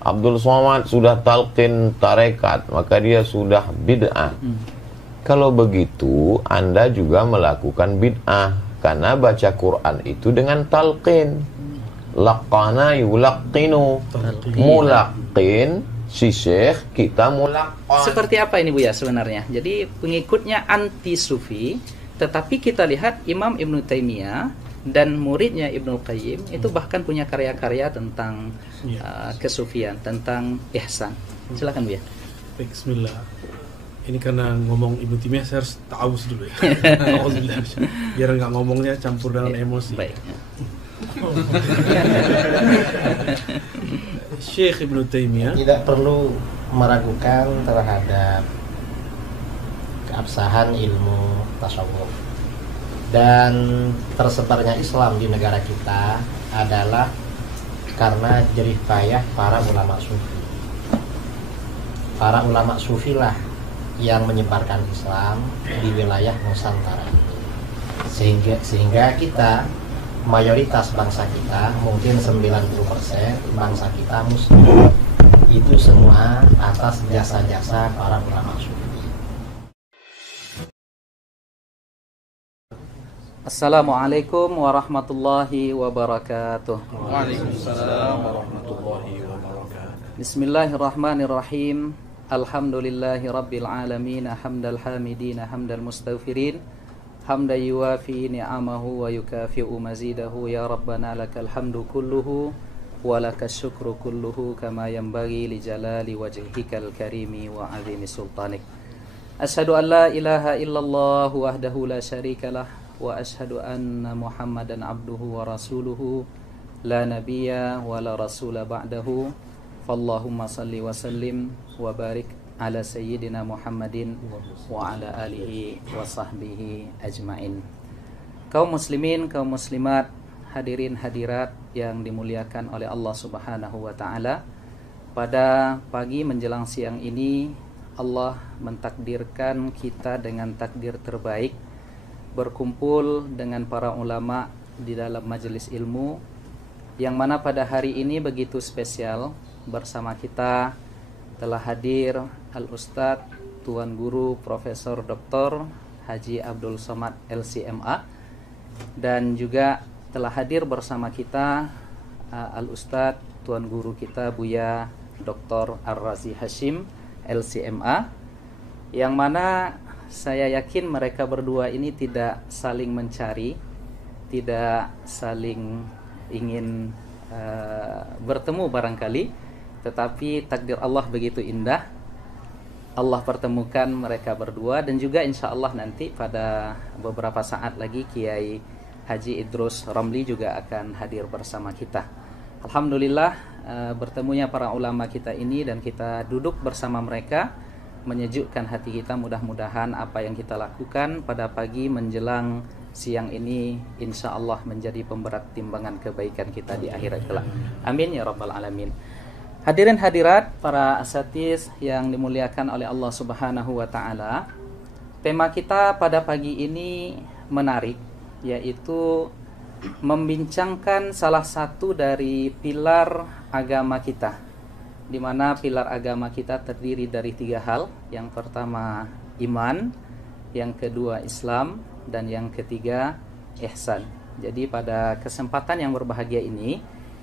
Abdul Somad sudah talqin tarekat, maka dia sudah bid'ah. Kalau begitu, Anda juga melakukan bid'ah, karena baca Quran itu dengan talqin. Laqana yulaqqinu, mulaqqin, si syekh, kita mulaqqan. Seperti apa ini Buya sebenarnya? Jadi pengikutnya anti sufi, tetapi kita lihat Imam Ibnu Taimiyah dan muridnya Ibnu Qayyim itu bahkan punya karya-karya tentang kesufian, tentang ihsan. Silakan Buya. Bismillah. Ini karena ngomong Ibnu Taimiyah saya harus ta'awuz dulu ya. Biar nggak ngomongnya campur dengan emosi. Baik. Syekh Ibnu Taimiyah tidak perlu meragukan terhadap keabsahan ilmu tasawuf, dan tersebarnya Islam di negara kita adalah karena jerih payah para ulama sufi. Para ulama sufi lah yang menyebarkan Islam di wilayah Nusantara ini, sehingga kita, mayoritas bangsa kita, mungkin 90% bangsa kita muslim, itu semua atas jasa-jasa para ulama sufi. Assalamualaikum warahmatullahi wabarakatuh. Waalaikumsalam warahmatullahi wabarakatuh. Bismillahirrahmanirrahim. Alhamdulillahi rabbil alamin, hamdal hamidin, hamdal mustaghfirin, hamdan yuwafi ni'amahu wa yukafi'u mazidahu. Ya Rabbana lakal hamdu kulluhu wa lakas syukru kulluhu kama yanbaghi li jalali wajhikal karimi wa azimi sultanik. Asyhadu an la ilaha illallah wahdahu la syarikalah wa asyhadu anna Muhammadan abduhu wa rasuluhu la nabiyya wa la rasula ba'dahu. Fallahumma salli wa sallim wa barik ala sayyidina Muhammadin wa ala alihi wa sahbihi ajmain. Kaum muslimin, kaum muslimat, hadirin hadirat yang dimuliakan oleh Allah Subhanahu wa taala, pada pagi menjelang siang ini Allah mentakdirkan kita dengan takdir terbaik, berkumpul dengan para ulama di dalam majelis ilmu, yang mana pada hari ini begitu spesial. Bersama kita telah hadir Al-Ustadz Tuan Guru Profesor Dr. Haji Abdul Somad LCMA, dan juga telah hadir bersama kita Al-Ustadz Tuan Guru kita Buya Dr. Ar-Razi Hashim LCMA, yang mana saya yakin mereka berdua ini tidak saling mencari, tidak saling ingin bertemu barangkali, tetapi takdir Allah begitu indah, Allah pertemukan mereka berdua. Dan juga insya Allah nanti pada beberapa saat lagi Kiai Haji Idrus Ramli juga akan hadir bersama kita. Alhamdulillah, bertemunya para ulama kita ini dan kita duduk bersama mereka menyejukkan hati kita. Mudah-mudahan apa yang kita lakukan pada pagi menjelang siang ini insya Allah menjadi pemberat timbangan kebaikan kita di akhirat kelak. Amin ya rabbal alamin. Hadirin hadirat, para asatiz yang dimuliakan oleh Allah Subhanahu wa taala, tema kita pada pagi ini menarik, yaitu membincangkan salah satu dari pilar agama kita, di mana pilar agama kita terdiri dari 3 hal. Yang pertama iman, yang kedua Islam, dan yang ketiga ihsan. Jadi pada kesempatan yang berbahagia ini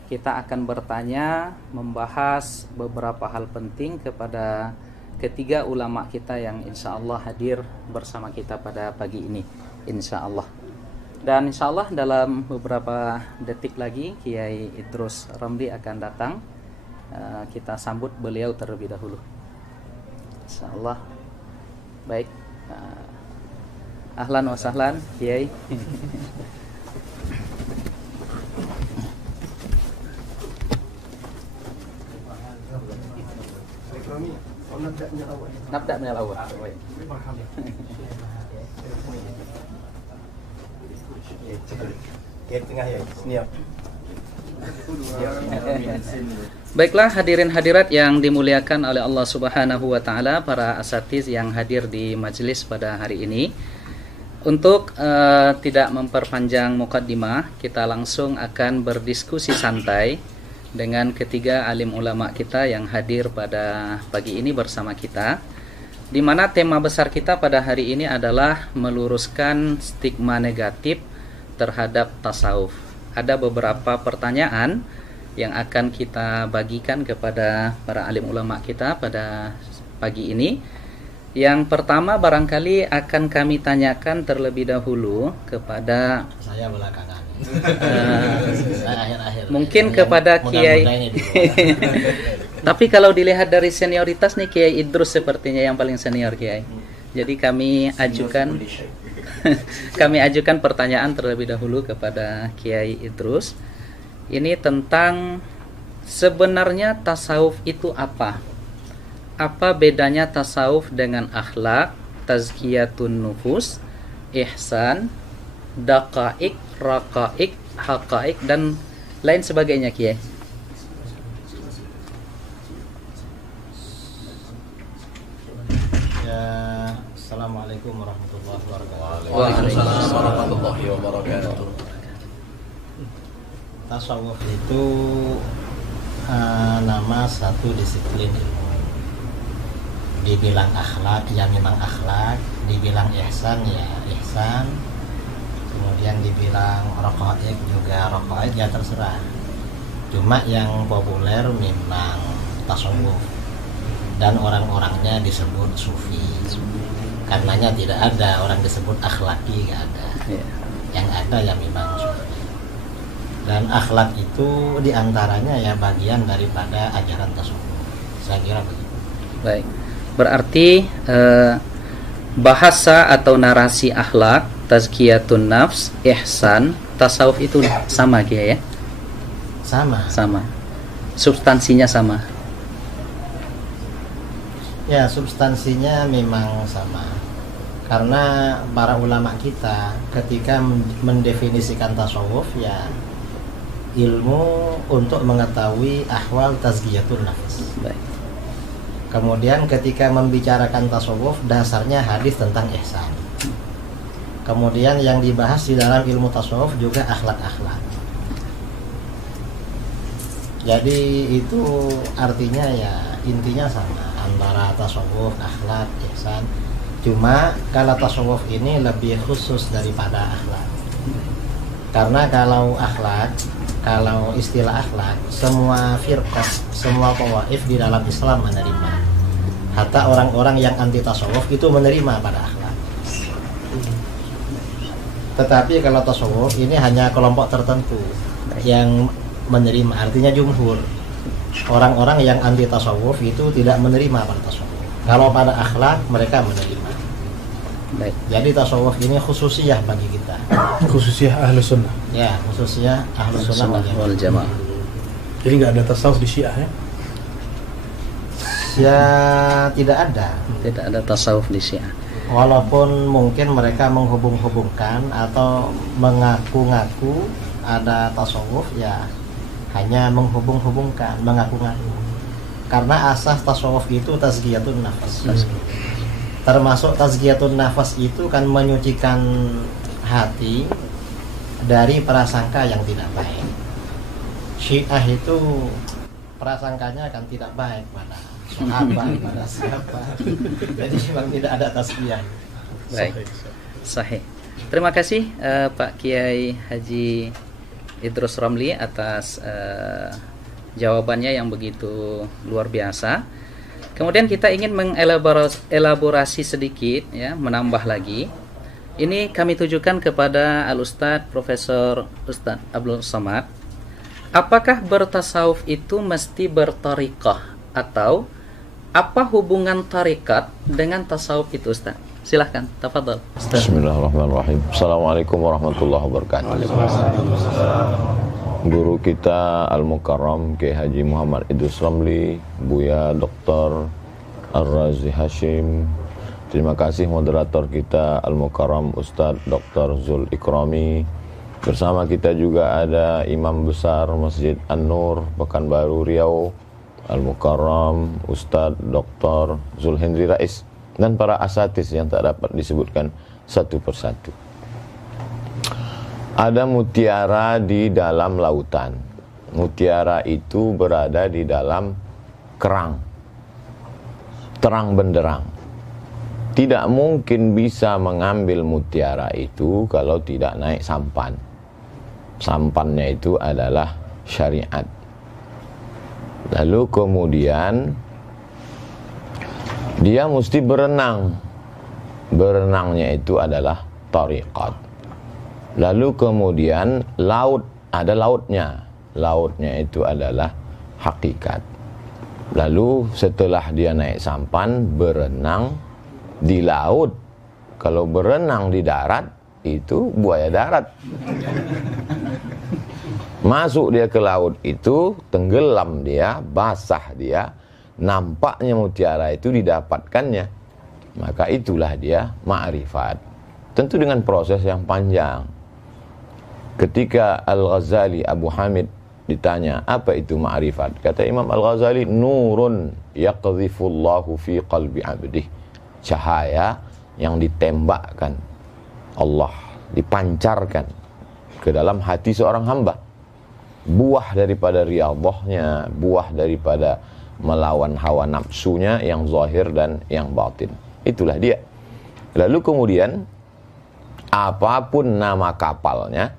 kita akan bertanya, membahas beberapa hal penting kepada ketiga ulama kita yang insya Allah hadir bersama kita pada pagi ini, insya Allah. Dan insya Allah dalam beberapa detik lagi Kiai Idrus Ramli akan datang. Kita sambut beliau terlebih dahulu, insya Allah. Baik, ahlan wa sahlan Kiai. Nabda min al-awwal. Baiklah hadirin hadirat yang dimuliakan oleh Allah Subhanahu wa taala, para asatiz yang hadir di majelis pada hari ini. Untuk tidak memperpanjang mukaddimah, kita langsung akan berdiskusi santai dengan ketiga alim ulama kita yang hadir pada pagi ini bersama kita, di mana tema besar kita pada hari ini adalah meluruskan stigma negatif terhadap tasawuf. Ada beberapa pertanyaan yang akan kita bagikan kepada para alim ulama kita pada pagi ini. Yang pertama barangkali akan kami tanyakan terlebih dahulu kepada Saya belakangan. Saya akhir-akhir. mungkin kepada Kiai. Tapi kalau dilihat dari senioritas nih, Kiai Idrus sepertinya yang paling senior, Kiai. Jadi kami ajukan pertanyaan terlebih dahulu kepada Kiai Idrus. Ini tentang sebenarnya tasawuf itu apa? Apa bedanya tasawuf dengan akhlak, tazkiyatun nufus, ihsan, daqaik, raqaik, haqaik, dan lain sebagainya, Kiai? Ya, Assalamualaikum warahmatullahi wabarakatuh. Waalaikumsalam warahmatullahi wabarakatuh. Tasawuf itu nama satu disiplin ilmu. Dibilang akhlak ya memang akhlak, dibilang ihsan ya ihsan, kemudian dibilang raqaik juga raqaik, ya terserah. Cuma yang populer memang tasawuf, dan orang-orangnya disebut sufi. Karenanya tidak ada orang disebut akhlaki, nggak ada. Yang ada ya memang sufi. Dan akhlak itu diantaranya ya bagian daripada ajaran tasawuf. Saya kira begitu. Baik. Berarti bahasa atau narasi akhlak, tazkiyatun nafs, ihsan, tasawuf itu sama, Kiai ya? Sama. Substansinya sama. Ya, substansinya memang sama. Karena para ulama kita ketika mendefinisikan tasawuf ya ilmu untuk mengetahui ahwal tazkiyatun nafs. Baik. Kemudian ketika membicarakan tasawuf, dasarnya hadis tentang ihsan. Kemudian yang dibahas di dalam ilmu tasawuf juga akhlak-akhlak. Jadi itu artinya ya intinya sama antara tasawuf, akhlak, ihsan. Cuma kalau tasawuf ini lebih khusus daripada akhlak. Karena kalau akhlak, kalau istilah akhlak, semua firqah, semua tawaif di dalam Islam menerima. Hatta orang-orang yang anti tasawuf itu menerima pada akhlak. Tetapi kalau tasawuf ini hanya kelompok tertentu yang menerima, artinya jumhur. Orang-orang yang anti tasawuf itu tidak menerima pada tasawuf. Kalau pada akhlak mereka menerima. Baik. Jadi tasawuf ini khususiyah bagi kita. Khususnya ahlu sunnah. Ya, khususnya ahlu sunnah Wal jamaah. Jadi nggak ada tasawuf di Syiah ya? Ya, tidak ada. Tidak ada tasawuf di Syiah. Walaupun mungkin mereka menghubung-hubungkan atau mengaku-ngaku ada tasawuf, ya hanya menghubung-hubungkan, mengaku-ngaku. Karena asas tasawuf itu tazkiyatun nafas. Termasuk tazkiyatun nafas itu kan menyucikan hati dari prasangka yang tidak baik. Syiah itu prasangkanya kan tidak baik pada sahabat, pada siapa. Jadi memang tidak ada tazkiyah. Baik. Sahih. Terima kasih Pak Kiai Haji Idrus Ramli atas jawabannya yang begitu luar biasa. Kemudian kita ingin mengelaborasi sedikit ya, menambah lagi. Ini kami tujukan kepada Al-Ustadz Profesor Ustadz Abdul Somad. Apakah bertasawuf itu mesti bertariqah, atau apa hubungan tarikat dengan tasawuf itu, Ustadz? Silahkan, tafadhol. Bismillahirrahmanirrahim. Assalamualaikum warahmatullahi wabarakatuh. Guru kita Al-Mukarram Kiai Haji Muhammad Idrus Ramli, Buya Dr. Ar-Razi Hashim. Terima kasih moderator kita Al-Mukarram Ustadz Dr. Zul Ikrami. Bersama kita juga ada Imam Besar Masjid An-Nur Pekanbaru Riau, Al-Mukarram Ustadz Dr. Zul Hendri Rais, dan para asatis yang tak dapat disebutkan satu persatu. Ada mutiara di dalam lautan. mutiara itu berada di dalam kerang, terang benderang. Tidak mungkin bisa mengambil mutiara itu kalau tidak naik sampan. Sampannya itu adalah syariat. Lalu kemudian dia mesti berenang. Berenangnya itu adalah thariqat. Lalu kemudian laut, ada lautnya. Lautnya itu adalah hakikat. Lalu setelah dia naik sampan, berenang di laut. Kalau berenang di darat, itu buaya darat. Masuk dia ke laut itu, tenggelam dia, basah dia, nampaknya mutiara itu didapatkannya. Maka itulah dia ma'rifat. Tentu dengan proses yang panjang. Ketika Al-Ghazali, Abu Hamid ditanya, apa itu ma'rifat? Kata Imam Al-Ghazali, nurun yaqdhifullahu fi qalbi abdih. Cahaya yang ditembakkan Allah, dipancarkan ke dalam hati seorang hamba. Buah daripada riyadhahnya, buah daripada melawan hawa nafsunya yang zahir dan yang batin. Itulah dia. Lalu kemudian apapun nama kapalnya,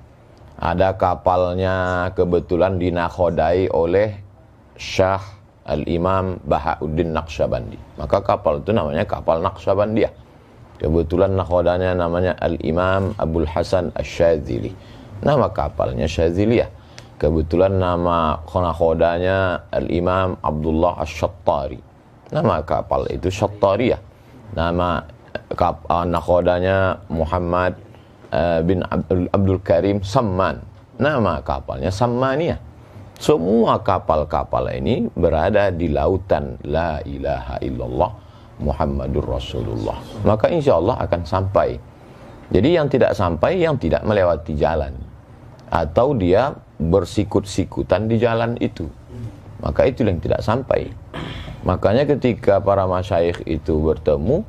ada kapalnya kebetulan dinakhodai oleh Syah Al-Imam Bahauddin Naqsyabandi. Maka kapal itu namanya kapal Naqsyabandiyah. Kebetulan nakhodanya namanya Al-Imam Abul Hasan Asy-Syadzili. Nama kapalnya Syadziliyah. Kebetulan nama nakhodanya Al-Imam Abdullah Asy-Syattari. Nama kapal itu Syattariyah. Nama nakhodanya Muhammad bin Abdul Karim Samman. Nama kapalnya Sammaniyah. Semua kapal-kapal ini berada di lautan La ilaha illallah Muhammadur Rasulullah. Maka insya Allah akan sampai. Jadi yang tidak sampai, yang tidak melewati jalan, atau dia bersikut-sikutan di jalan itu, maka itu yang tidak sampai. Makanya ketika para masyayikh itu bertemu,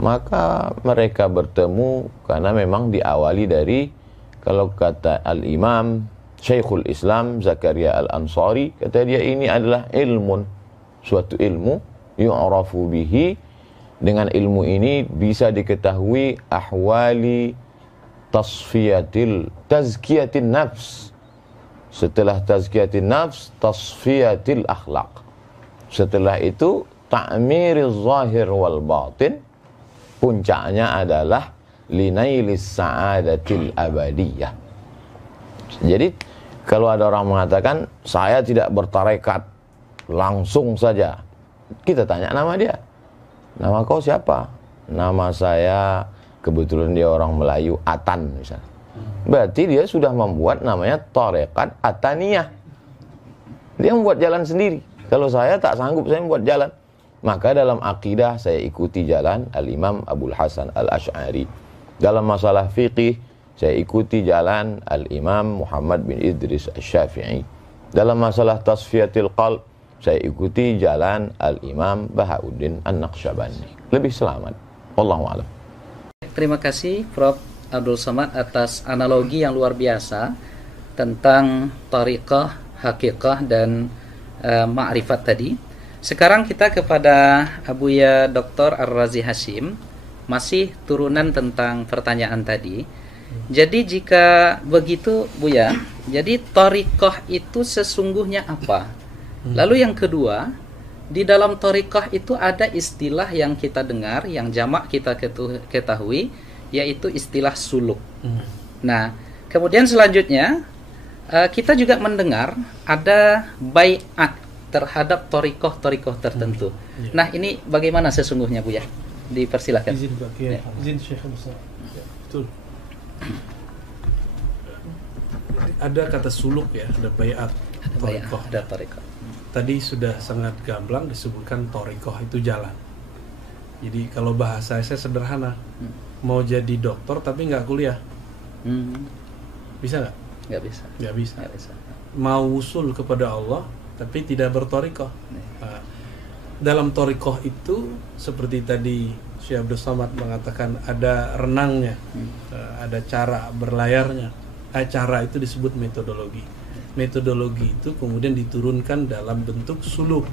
maka mereka bertemu karena memang diawali dari, kalau kata Al-Imam Syekhul Islam Zakaria Al-Ansari, kata dia ini adalah ilmun, suatu ilmu yu'rafu bihi, dengan ilmu ini bisa diketahui ahwali tazkiyatin nafs. Setelah tazkiyatin nafs, tasfiyatil akhlaq. Setelah itu ta'miril zahir wal batin. Puncaknya adalah linailis sa'adatil abadiyah. Jadi kalau ada orang mengatakan saya tidak bertarekat, langsung saja kita tanya nama dia. Nama kau siapa? Nama saya, kebetulan dia orang Melayu, Atan misalnya. Berarti dia sudah membuat namanya tarekat Ataniyah. Dia membuat jalan sendiri. Kalau saya tak sanggup, saya membuat jalan. Maka dalam akidah saya ikuti jalan Al-Imam Abul Hasan Al-Asy'ari. Dalam masalah fiqih saya ikuti jalan Al-Imam Muhammad bin Idris Asy-Syafi'i. Dalam masalah tasfiyatil qalb saya ikuti jalan Al-Imam Bahauddin An-Naqsyabandi. Lebih selamat. Wallahu a'lam. Terima kasih Prof. Abdul Somad atas analogi yang luar biasa tentang tariqah, hakikah, dan ma'rifat tadi. Sekarang kita kepada Abuya Dr. Ar-Razi Hashim, masih turunan tentang pertanyaan tadi. Jadi jika begitu Buya, jadi tariqah itu sesungguhnya apa? Lalu yang kedua, di dalam tariqah itu ada istilah yang kita dengar, yang jamak kita ketahui, yaitu istilah suluk. Nah, kemudian selanjutnya kita juga mendengar ada bai'at terhadap tariqah tertentu. Nah, ini bagaimana sesungguhnya Buya? Dipersilakan. Izin Pak, ya. Izin Syekh Musa. Ya, betul. Ada kata suluk ya, ada bai'at, tariqah. Ada tariqah. Tadi sudah sangat gamblang disebutkan tariqah itu jalan. Jadi kalau bahasa saya sederhana, mau jadi dokter tapi nggak kuliah, bisa nggak? Nggak bisa. Nggak bisa. Nggak bisa. Mau usul kepada Allah tapi tidak bertariqah. Nah, dalam tariqah itu seperti tadi Syekh Abdul Somad mengatakan ada renangnya, ada cara berlayarnya. Cara itu disebut metodologi. metodologi itu kemudian diturunkan dalam bentuk suluk.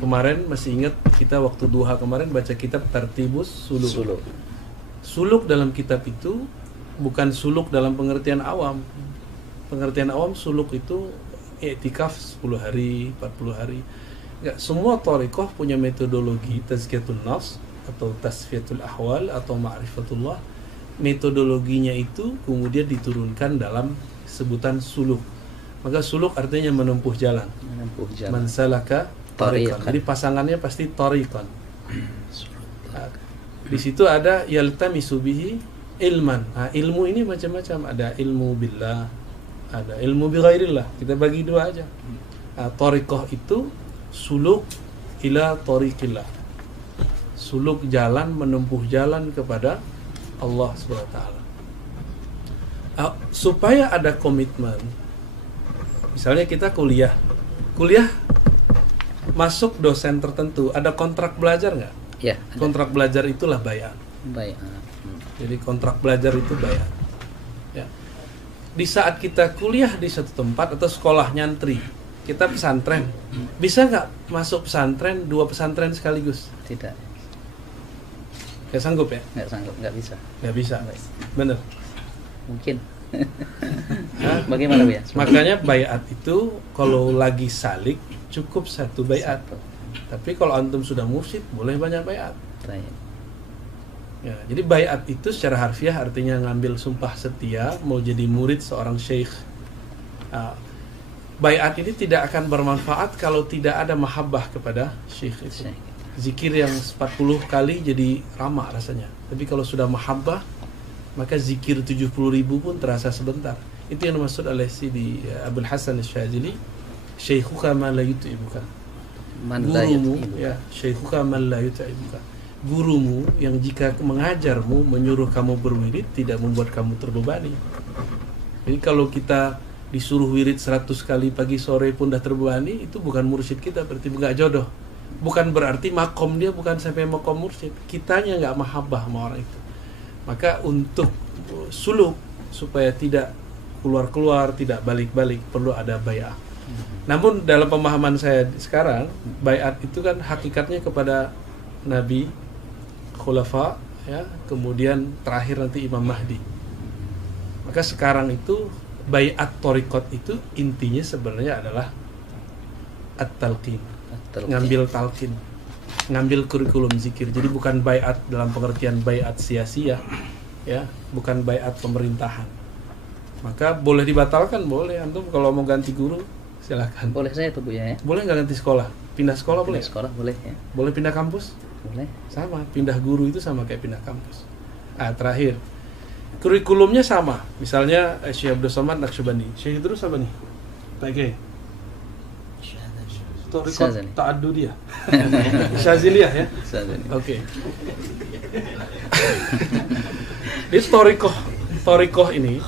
Kemarin masih ingat kita waktu duha kemarin baca kitab Tartibus Suluk. Suluk dalam kitab itu bukan suluk dalam pengertian awam. Pengertian awam suluk itu i'tikaf 10 hari, 40 hari. Enggak, semua thariqah punya metodologi tazkiyatun nafs atau tasfiyatul ahwal atau ma'rifatullah. Metodologinya itu kemudian diturunkan dalam sebutan suluk. Maka suluk artinya menempuh jalan. Man salaka tariqan. Jadi pasangannya pasti tariqan. Nah, di situ ada yaltamisu bihi ilman. Nah, ilmu ini macam-macam. Ada ilmu billah, ada ilmu bi ghairillah. Kita bagi dua aja. Nah, tariqah itu suluk ila tariqillah. Suluk jalan, menempuh jalan kepada Allah SWT. Supaya ada komitmen. Misalnya kita kuliah masuk dosen tertentu, ada kontrak belajar nggak? Ya. Kontrak belajar itulah bayat. Jadi kontrak belajar itu bayat. Ya. Di saat kita kuliah di satu tempat atau sekolah nyantri, kita pesantren, bisa nggak masuk pesantren 2 pesantren sekaligus? Tidak. Nggak sanggup ya? Nggak sanggup, nggak bisa. Nggak bisa. Bener. Mungkin. Bagaimana ya? Makanya bayat itu kalau lagi salik cukup 1 bayat. Tapi kalau antum sudah mursyid boleh banyak bayat. Ya, jadi bayat itu secara harfiah artinya ngambil sumpah setia mau jadi murid seorang syekh. Bayat ini tidak akan bermanfaat kalau tidak ada mahabbah kepada syekh itu. Zikir yang 40 kali jadi ramah rasanya. Tapi kalau sudah mahabbah, maka zikir 70.000 pun terasa sebentar. Itu yang dimaksud oleh Sidi Abul Hasan Asy-Syadzili, syaikhuka man la yut'ibuka. Gurumu, ya, syaikhuka man la yut'ibuka. Gurumu yang jika mengajarmu, menyuruh kamu berwirid, tidak membuat kamu terbebani. Jadi kalau kita disuruh wirid 100 kali pagi sore pun dah terbebani, itu bukan mursyid kita, berarti enggak jodoh. Bukan berarti makom dia bukan sampai makom mursyid, kitanya enggak mahabbah sama orang itu. Maka untuk suluk supaya tidak keluar-keluar, tidak balik-balik, perlu ada bayat. Namun dalam pemahaman saya sekarang, bayat itu kan hakikatnya kepada Nabi, khulafa, ya, kemudian terakhir nanti Imam Mahdi. Maka sekarang itu bayat thariqat itu intinya sebenarnya adalah at-talqin. Ngambil talqin, ngambil kurikulum zikir. Jadi bukan bayat dalam pengertian bayat sia-sia, ya, bukan bayat pemerintahan. Maka boleh dibatalkan, boleh. Antum kalau mau ganti guru silakan. Boleh saya tuh Bu ya. Boleh nggak ganti sekolah? Pindah sekolah boleh? Pindah sekolah boleh ya. Boleh pindah kampus? Boleh. Sama, pindah guru itu sama kayak pindah kampus. Terakhir, kurikulumnya sama. Misalnya Syekh Abdul Somad Naqsyabandi. Syekh terus apa nih? Pak Kiai. Thariqat ta'addudiyah. Syadziliyah ya? Oke. Di thariqah ini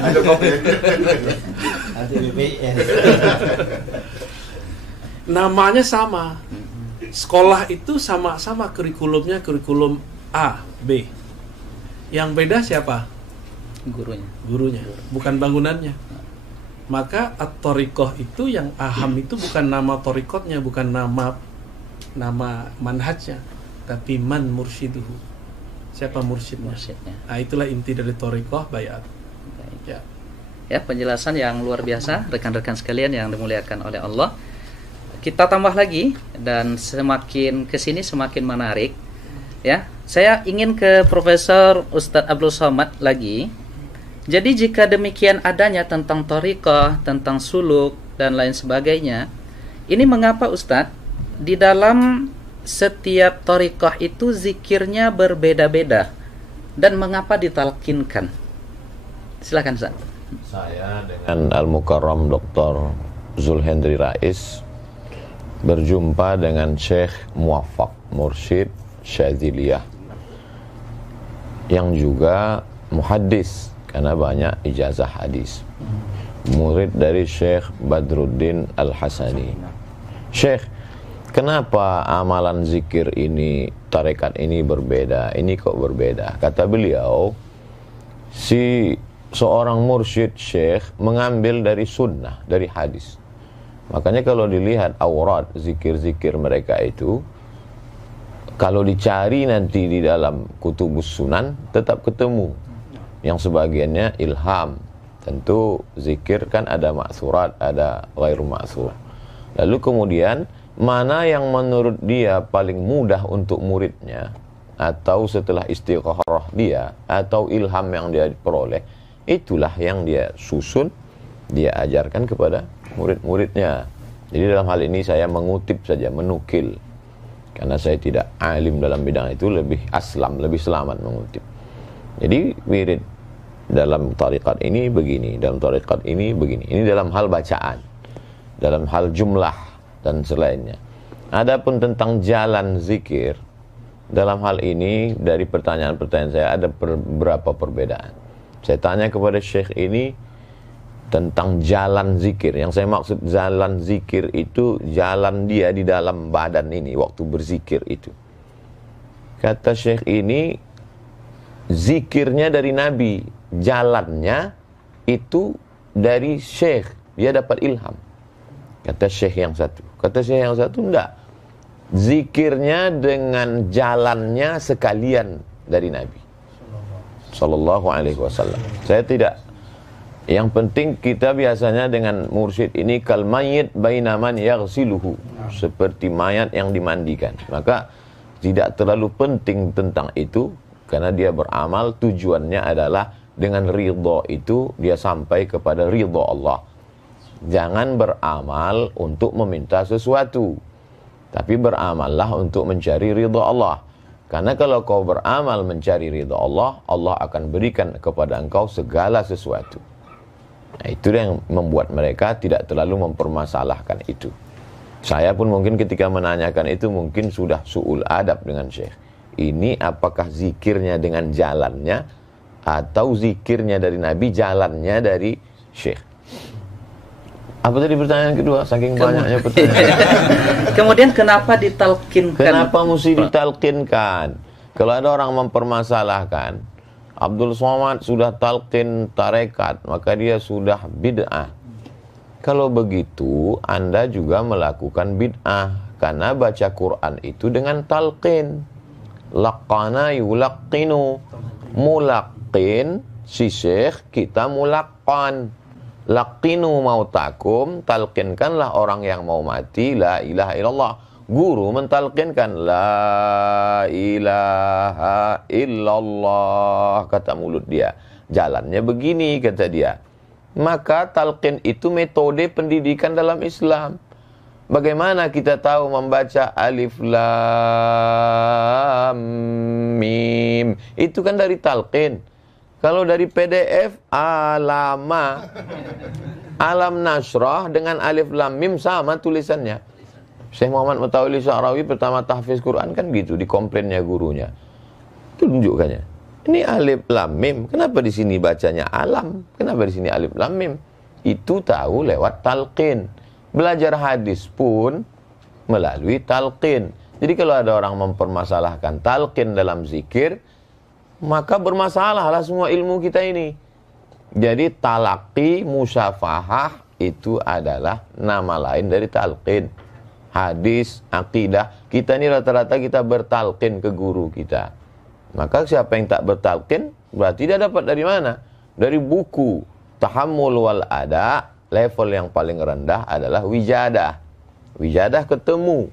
ada kopi. Ada BPS. Namanya sama. Sekolah itu sama-sama kurikulumnya kurikulum A, B. Yang beda siapa? Gurunya, bukan bangunannya. Maka at-thariqah itu yang aham itu bukan nama thariqatnya, bukan nama manhajnya, tapi man mursyiduhu. Siapa mursyidnya? Nah, itulah inti dari thariqah bayat. Ya, penjelasan yang luar biasa rekan-rekan sekalian yang dimuliakan oleh Allah. Kita tambah lagi dan semakin kesini semakin menarik. Ya, saya ingin ke Profesor Ustadz Abdul Somad lagi. Jadi jika demikian adanya tentang thariqah, tentang suluk dan lain sebagainya, ini mengapa Ustadz di dalam setiap thariqah itu zikirnya berbeda-beda dan mengapa ditalkinkan? Silakan Ustadz. Saya dengan Al-Mukarram Dr. Zulhendri Rais berjumpa dengan Syekh Muwaffaq Mursyid Syadziliyah yang juga muhaddis karena banyak ijazah hadis, murid dari Syekh Badruddin Al-Hasani. Syekh, kenapa amalan zikir ini, tarekat ini berbeda? Ini kok berbeda? Kata beliau, si seorang mursyid syekh mengambil dari sunnah, dari hadis. Makanya kalau dilihat aurat, zikir-zikir mereka itu, kalau dicari nanti di dalam kutubus sunan, tetap ketemu. Yang sebagiannya ilham. Tentu zikir kan ada ma'surat, ada ghairu ma'sur. Lalu kemudian, mana yang menurut dia paling mudah untuk muridnya, atau setelah istigharah dia, atau ilham yang dia peroleh, itulah yang dia susun, dia ajarkan kepada murid-muridnya. Jadi dalam hal ini saya mengutip saja, menukil. Karena saya tidak alim dalam bidang itu, lebih aslam, lebih selamat mengutip. Jadi wirid dalam tarikat ini begini, dalam tarikat ini begini. Ini dalam hal bacaan, dalam hal jumlah dan selainnya. Adapun tentang jalan zikir, dalam hal ini dari pertanyaan-pertanyaan saya ada beberapa perbedaan. Saya tanya kepada syekh ini tentang jalan zikir. Yang saya maksud jalan zikir itu jalan dia di dalam badan ini waktu berzikir itu. Kata syekh ini, zikirnya dari Nabi, jalannya itu dari syekh, dia dapat ilham. Kata syekh yang satu. Kata syekh yang satu, enggak, zikirnya dengan jalannya sekalian dari Nabi Sallallahu Alaihi Wasallam. Saya tidak. Yang penting kita biasanya dengan mursyid ini kal mayyit baina man yaghsiluhu, seperti mayat yang dimandikan. Maka tidak terlalu penting tentang itu, karena dia beramal tujuannya adalah dengan ridha itu dia sampai kepada ridha Allah. Jangan beramal untuk meminta sesuatu, tapi beramallah untuk mencari ridha Allah. Karena kalau kau beramal mencari ridha Allah, Allah akan berikan kepada engkau segala sesuatu. Nah, itu yang membuat mereka tidak terlalu mempermasalahkan itu. Saya pun mungkin ketika menanyakan itu mungkin sudah su'ul adab dengan syekh. Ini apakah zikirnya dengan jalannya, atau zikirnya dari Nabi, jalannya dari syekh? Apa tadi pertanyaan kedua? Saking banyaknya pertanyaan. Kemudian kenapa ditalkinkan? Kenapa mesti ditalkinkan? Kalau ada orang mempermasalahkan, Abdul Somad sudah talqin tarekat, maka dia sudah bid'ah. Kalau begitu, Anda juga melakukan bid'ah, karena baca Quran itu dengan talqin. Laqana yulaqqinu, mulaqqin si syekh, kita mulaqqan. Laqinu mautakum, talqinkanlah orang yang mau mati la ilaha illallah. Guru mentalqinkan la ilaha illallah, kata mulut dia. Jalannya begini, kata dia. Maka talqin itu metode pendidikan dalam Islam. Bagaimana kita tahu membaca alif lam mim? Itu kan dari talqin. Kalau dari PDF, alama, alam nasrah dengan alif lam mim sama tulisannya. Syekh Muhammad Mutawaili Sya'rawi pertama tahfiz Quran kan gitu, dikomplainnya gurunya. Tunjukkannya. Ini alif lam mim, kenapa di sini bacanya alam? Kenapa di sini alif lam mim? Itu tahu lewat talqin. Belajar hadis pun melalui talqin. Jadi kalau ada orang mempermasalahkan talqin dalam zikir, maka bermasalahlah semua ilmu kita ini. Jadi talaqi, musyafahah itu adalah nama lain dari talqin. Hadis, akidah, kita ini rata-rata kita bertalqin ke guru kita. Maka siapa yang tak bertalqin, berarti dia dapat dari mana? Dari buku. Tahammul wal ada, level yang paling rendah adalah wijadah. Wijadah ketemu.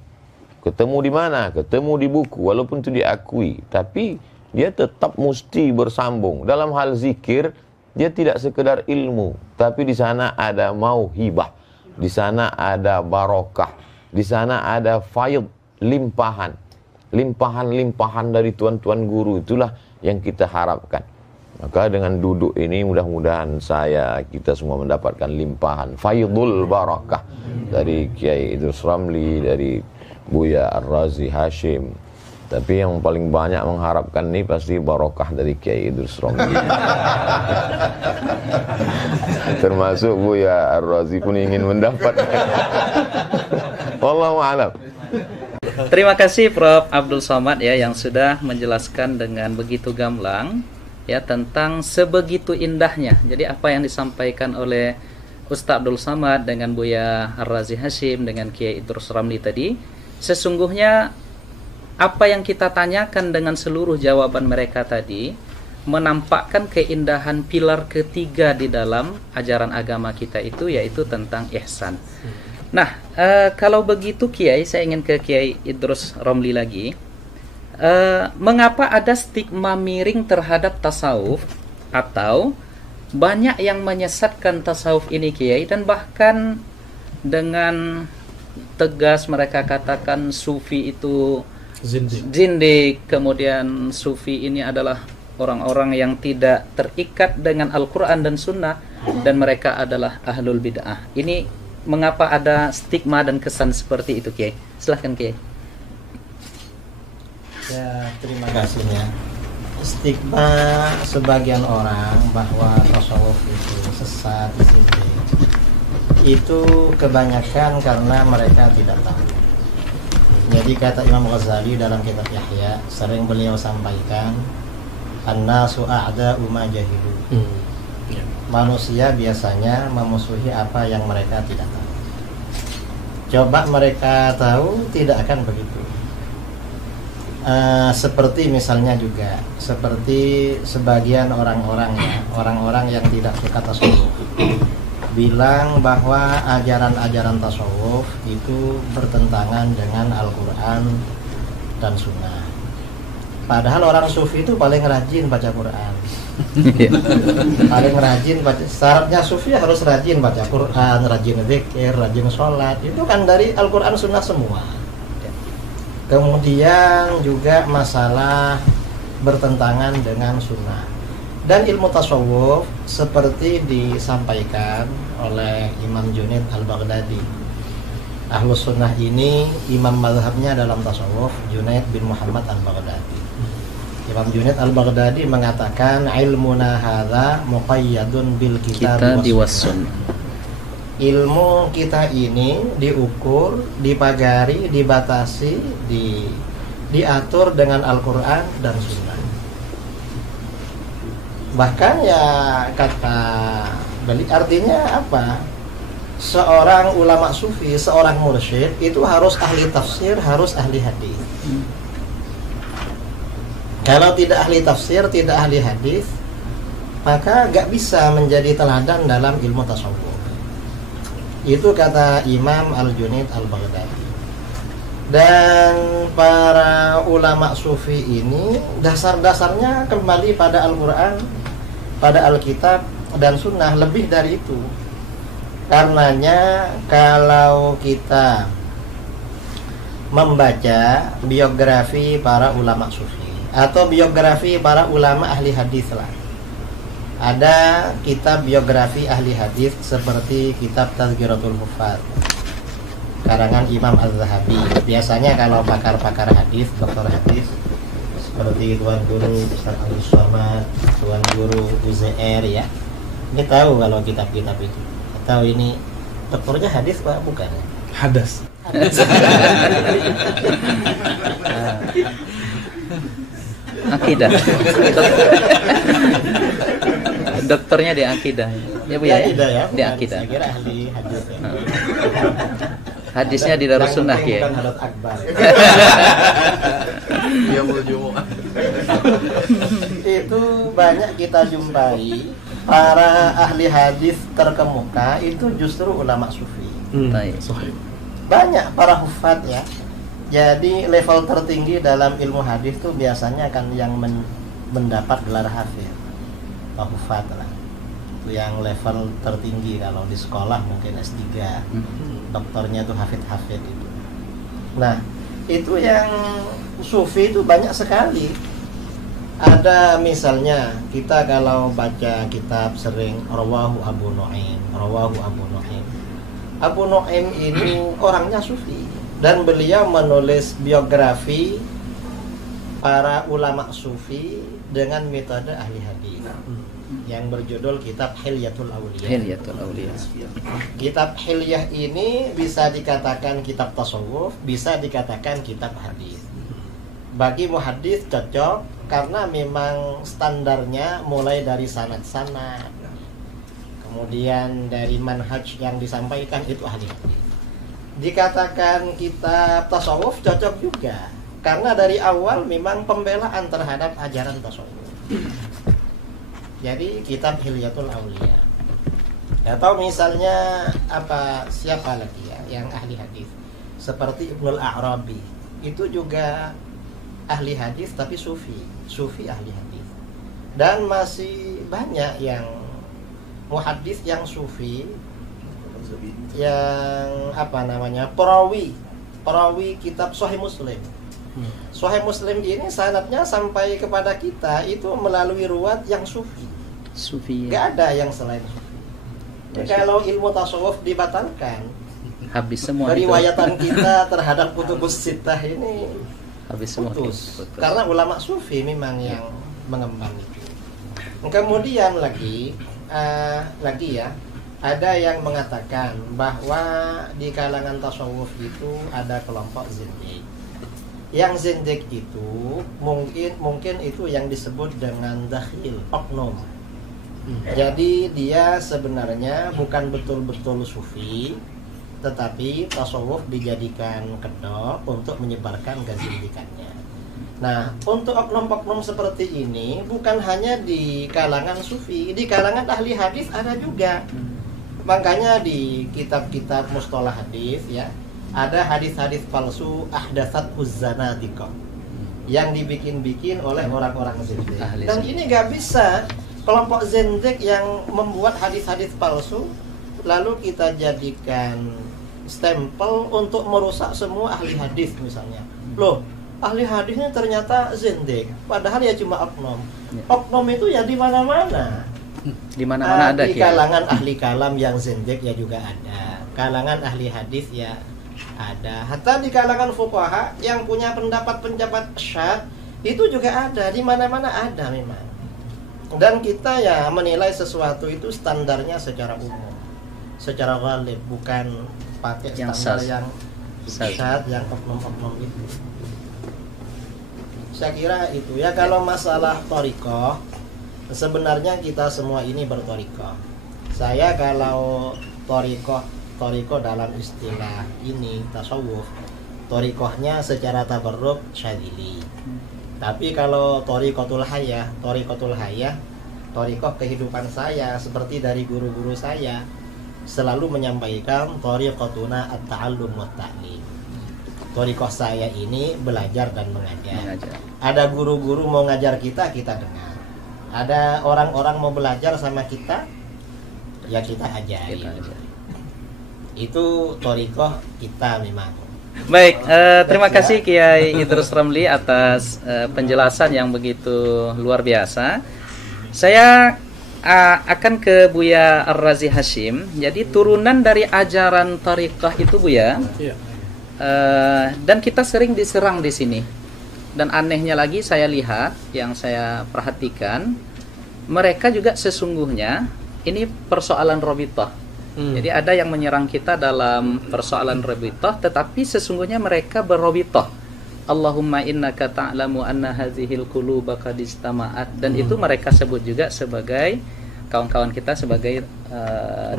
Ketemu di mana? Ketemu di buku, walaupun itu diakui. Tapi dia tetap mesti bersambung. Dalam hal zikir, dia tidak sekedar ilmu, tapi di sana ada mauhibah, di sana ada barokah, di sana ada faid, limpahan. Limpahan-limpahan dari tuan-tuan guru, itulah yang kita harapkan. Maka dengan duduk ini mudah-mudahan kita semua mendapatkan limpahan faidul barakah dari Kiai Idrus Ramli, dari Buya Ar-Razi Hashim. Tapi yang paling banyak mengharapkan ini pasti barokah dari Kiai Idrus Ramli. Termasuk Buya Ar-Razi pun ingin mendapat. Wallahu a'lam. Terima kasih Prof. Abdul Somad ya, yang sudah menjelaskan dengan begitu gamblang ya tentang sebegitu indahnya. Jadi apa yang disampaikan oleh Ustaz Abdul Samad dengan Buya Ar-Razi Hashim dengan Kiai Idrus Ramli tadi, sesungguhnya apa yang kita tanyakan dengan seluruh jawaban mereka tadi menampakkan keindahan pilar ketiga di dalam ajaran agama kita itu, yaitu tentang ihsan. Nah, kalau begitu Kiai, saya ingin ke Kiai Idrus Ramli lagi. Mengapa ada stigma miring terhadap tasawuf, atau banyak yang menyesatkan tasawuf ini Kiai, dan bahkan dengan tegas mereka katakan sufi itu zindik, kemudian sufi ini adalah orang-orang yang tidak terikat dengan Al-Quran dan Sunnah, dan mereka adalah ahlul bid'ah. Ini mengapa ada stigma dan kesan seperti itu Kiai? Silahkan Kiai. Ya, terima kasihnya. Stigma sebagian orang bahwa tasawuf itu sesat, itu kebanyakan karena mereka tidak tahu. Jadi kata Imam Ghazali dalam kitab Yahya, sering beliau sampaikan, an-nasu a'da'u ma jahilu. Manusia biasanya memusuhi apa yang mereka tidak tahu. Coba mereka tahu, tidak akan begitu. Seperti misalnya juga seperti sebagian orang-orang ya, orang-orang yang tidak suka tasawuf bilang bahwa ajaran-ajaran tasawuf itu bertentangan dengan Al-Quran dan Sunnah. Padahal orang sufi itu paling rajin baca Quran. Paling rajin baca. Syaratnya sufi harus rajin baca Quran, rajin zikir, rajin sholat. Itu kan dari Al-Quran Sunnah semua. Kemudian juga masalah bertentangan dengan sunnah. Dan ilmu tasawuf seperti disampaikan oleh Imam Junaid Al-Baghdadi. Ahlus Sunnah ini imam mazhabnya dalam tasawuf Junaid bin Muhammad Al-Baghdadi. Imam Junaid Al-Baghdadi mengatakan ilmuna hadza muqayyadun bil kitab was sunnah. Ilmu kita ini diukur, dipagari, dibatasi, diatur dengan Al-Quran dan Sunnah. Bahkan ya kata beli artinya apa? Seorang ulama sufi, seorang mursyid itu harus ahli tafsir, harus ahli hadis. Kalau tidak ahli tafsir, tidak ahli hadis, maka gak bisa menjadi teladan dalam ilmu tasawuf. Itu kata Imam Al-Junaid Al-Baghdadi. Dan para ulama sufi ini dasar-dasarnya kembali pada Al-Quran, pada Alkitab dan Sunnah, lebih dari itu. Karenanya kalau kita membaca biografi para ulama sufi atau biografi para ulama ahli hadis lah, ada kitab biografi ahli hadis seperti kitab Tazkiratul Huffaz karangan Imam Az-Zahabi. Biasanya kalau pakar-pakar hadis, dokter hadis seperti Tuan Guru Ustaz Abdul Somad, Tuan Guru UZR ya, ini tahu kalau kitab-kitab itu. Tahu ini dokternya hadis Pak, bukan? Hadas. Akidah. Dokternya di akidah. Ya Bu ya. Ya, Di akidah. Saya kira ahli hadis ya. Hadisnya di Darussunnah ya. Bukan Hadats Akbar. Dia berjumuah. Itu banyak kita jumpai para ahli hadis terkemuka itu justru ulama sufi. Banyak para hufad ya. Jadi level tertinggi dalam ilmu hadis itu biasanya kan yang mendapat gelar hafiz. Hufad lah. Itu yang level tertinggi. Kalau di sekolah mungkin S3. Doktornya itu hafid itu. Nah, itu yang sufi itu banyak sekali. Ada misalnya kita kalau baca kitab sering Rawahu Abu Nu'aim. Abu Nu'aim ini orangnya sufi dan beliau menulis biografi para ulama sufi dengan metode ahli hadis yang berjudul kitab Hilyatul Auliya. Kitab Hilyah ini bisa dikatakan kitab tasawuf, bisa dikatakan kitab hadis. Bagi muhaddis cocok karena memang standarnya mulai dari sanad-sanad, kemudian dari manhaj yang disampaikan itu ahli hadis. Dikatakan kitab tasawuf cocok juga, karena dari awal memang pembelaan terhadap ajaran tasawuf. Jadi kitab Hilyatul Auliya. Atau misalnya siapa lagi ya yang ahli hadis? Seperti Ibnul A'rabi. Itu juga ahli hadis tapi sufi ahli hadis. Dan masih banyak yang muhaddis yang sufi, yang perawi kitab Sahih Muslim. Sahih Muslim ini sanadnya sampai kepada kita itu melalui ruwat yang sufi. Gak ada yang selain sufi. Kalau ilmu tasawuf dibatalkan, habis semua riwayatan kita terhadap kutubus sittah ini habis semua putus. Karena ulama sufi memang yang mengembang itu. Kemudian lagi ya, ada yang mengatakan bahwa di kalangan tasawuf itu ada kelompok zindik. Yang zindik itu mungkin itu yang disebut dengan dakhil, oknum. Jadi dia sebenarnya bukan betul-betul sufi, tetapi tasawuf dijadikan kedok untuk menyebarkan kezindikannya. Nah, untuk oknum-oknum seperti ini bukan hanya di kalangan sufi, di kalangan ahli hadis ada juga. Makanya di kitab-kitab mustalah hadis ya, ada hadis-hadis palsu ahdatsat uzzanadiqah yang dibikin-bikin oleh orang-orang zindik. Dan ini gak bisa kelompok zindik yang membuat hadis-hadis palsu lalu kita jadikan stempel untuk merusak semua ahli hadis misalnya. Loh, ahli hadisnya ternyata zindik, padahal ya cuma oknum. Oknum itu ya di mana-mana. Di mana-mana ada. Di kalangan ahli kalam yang zindik ya juga ada. Kalangan ahli hadis ya ada. Hatta di kalangan fuqaha yang punya pendapat syad itu juga ada. Di mana-mana ada memang. Dan kita ya menilai sesuatu itu standarnya secara umum, secara ghalib, bukan pakai standar yang syad, yang oknum-oknum itu. Saya kira itu ya. Kalau masalah thariqah, sebenarnya kita semua ini berthariqah. Saya kalau thariqah dalam istilah ini tasawuf, thariqahnya secara tabarruk Syadzili. Tapi kalau thariqatul hayah, thariqah kehidupan saya seperti dari guru-guru saya selalu menyampaikan thariqatuna at-ta'allum wa ta'lim. Thariqah saya ini belajar dan mengajar. Ada guru-guru mau ngajar kita dengar. Ada orang-orang mau belajar sama kita, ya kita ajarin. Itu thariqah kita memang. Baik, terima kasih Kiai Idrus Ramli atas penjelasan yang begitu luar biasa. Saya akan ke Buya Ar-Razi Hashim. Jadi turunan dari ajaran thariqah itu Buya. Dan kita sering diserang di sini. Dan anehnya lagi saya lihat, yang saya perhatikan, mereka juga sesungguhnya ini persoalan robitah. Jadi ada yang menyerang kita dalam persoalan robitah, tetapi sesungguhnya mereka berrobitah. Allahumma innaka ta'lamu anna hazihil quluba qad istama'at. Dan itu mereka sebut juga sebagai, kawan-kawan kita sebagai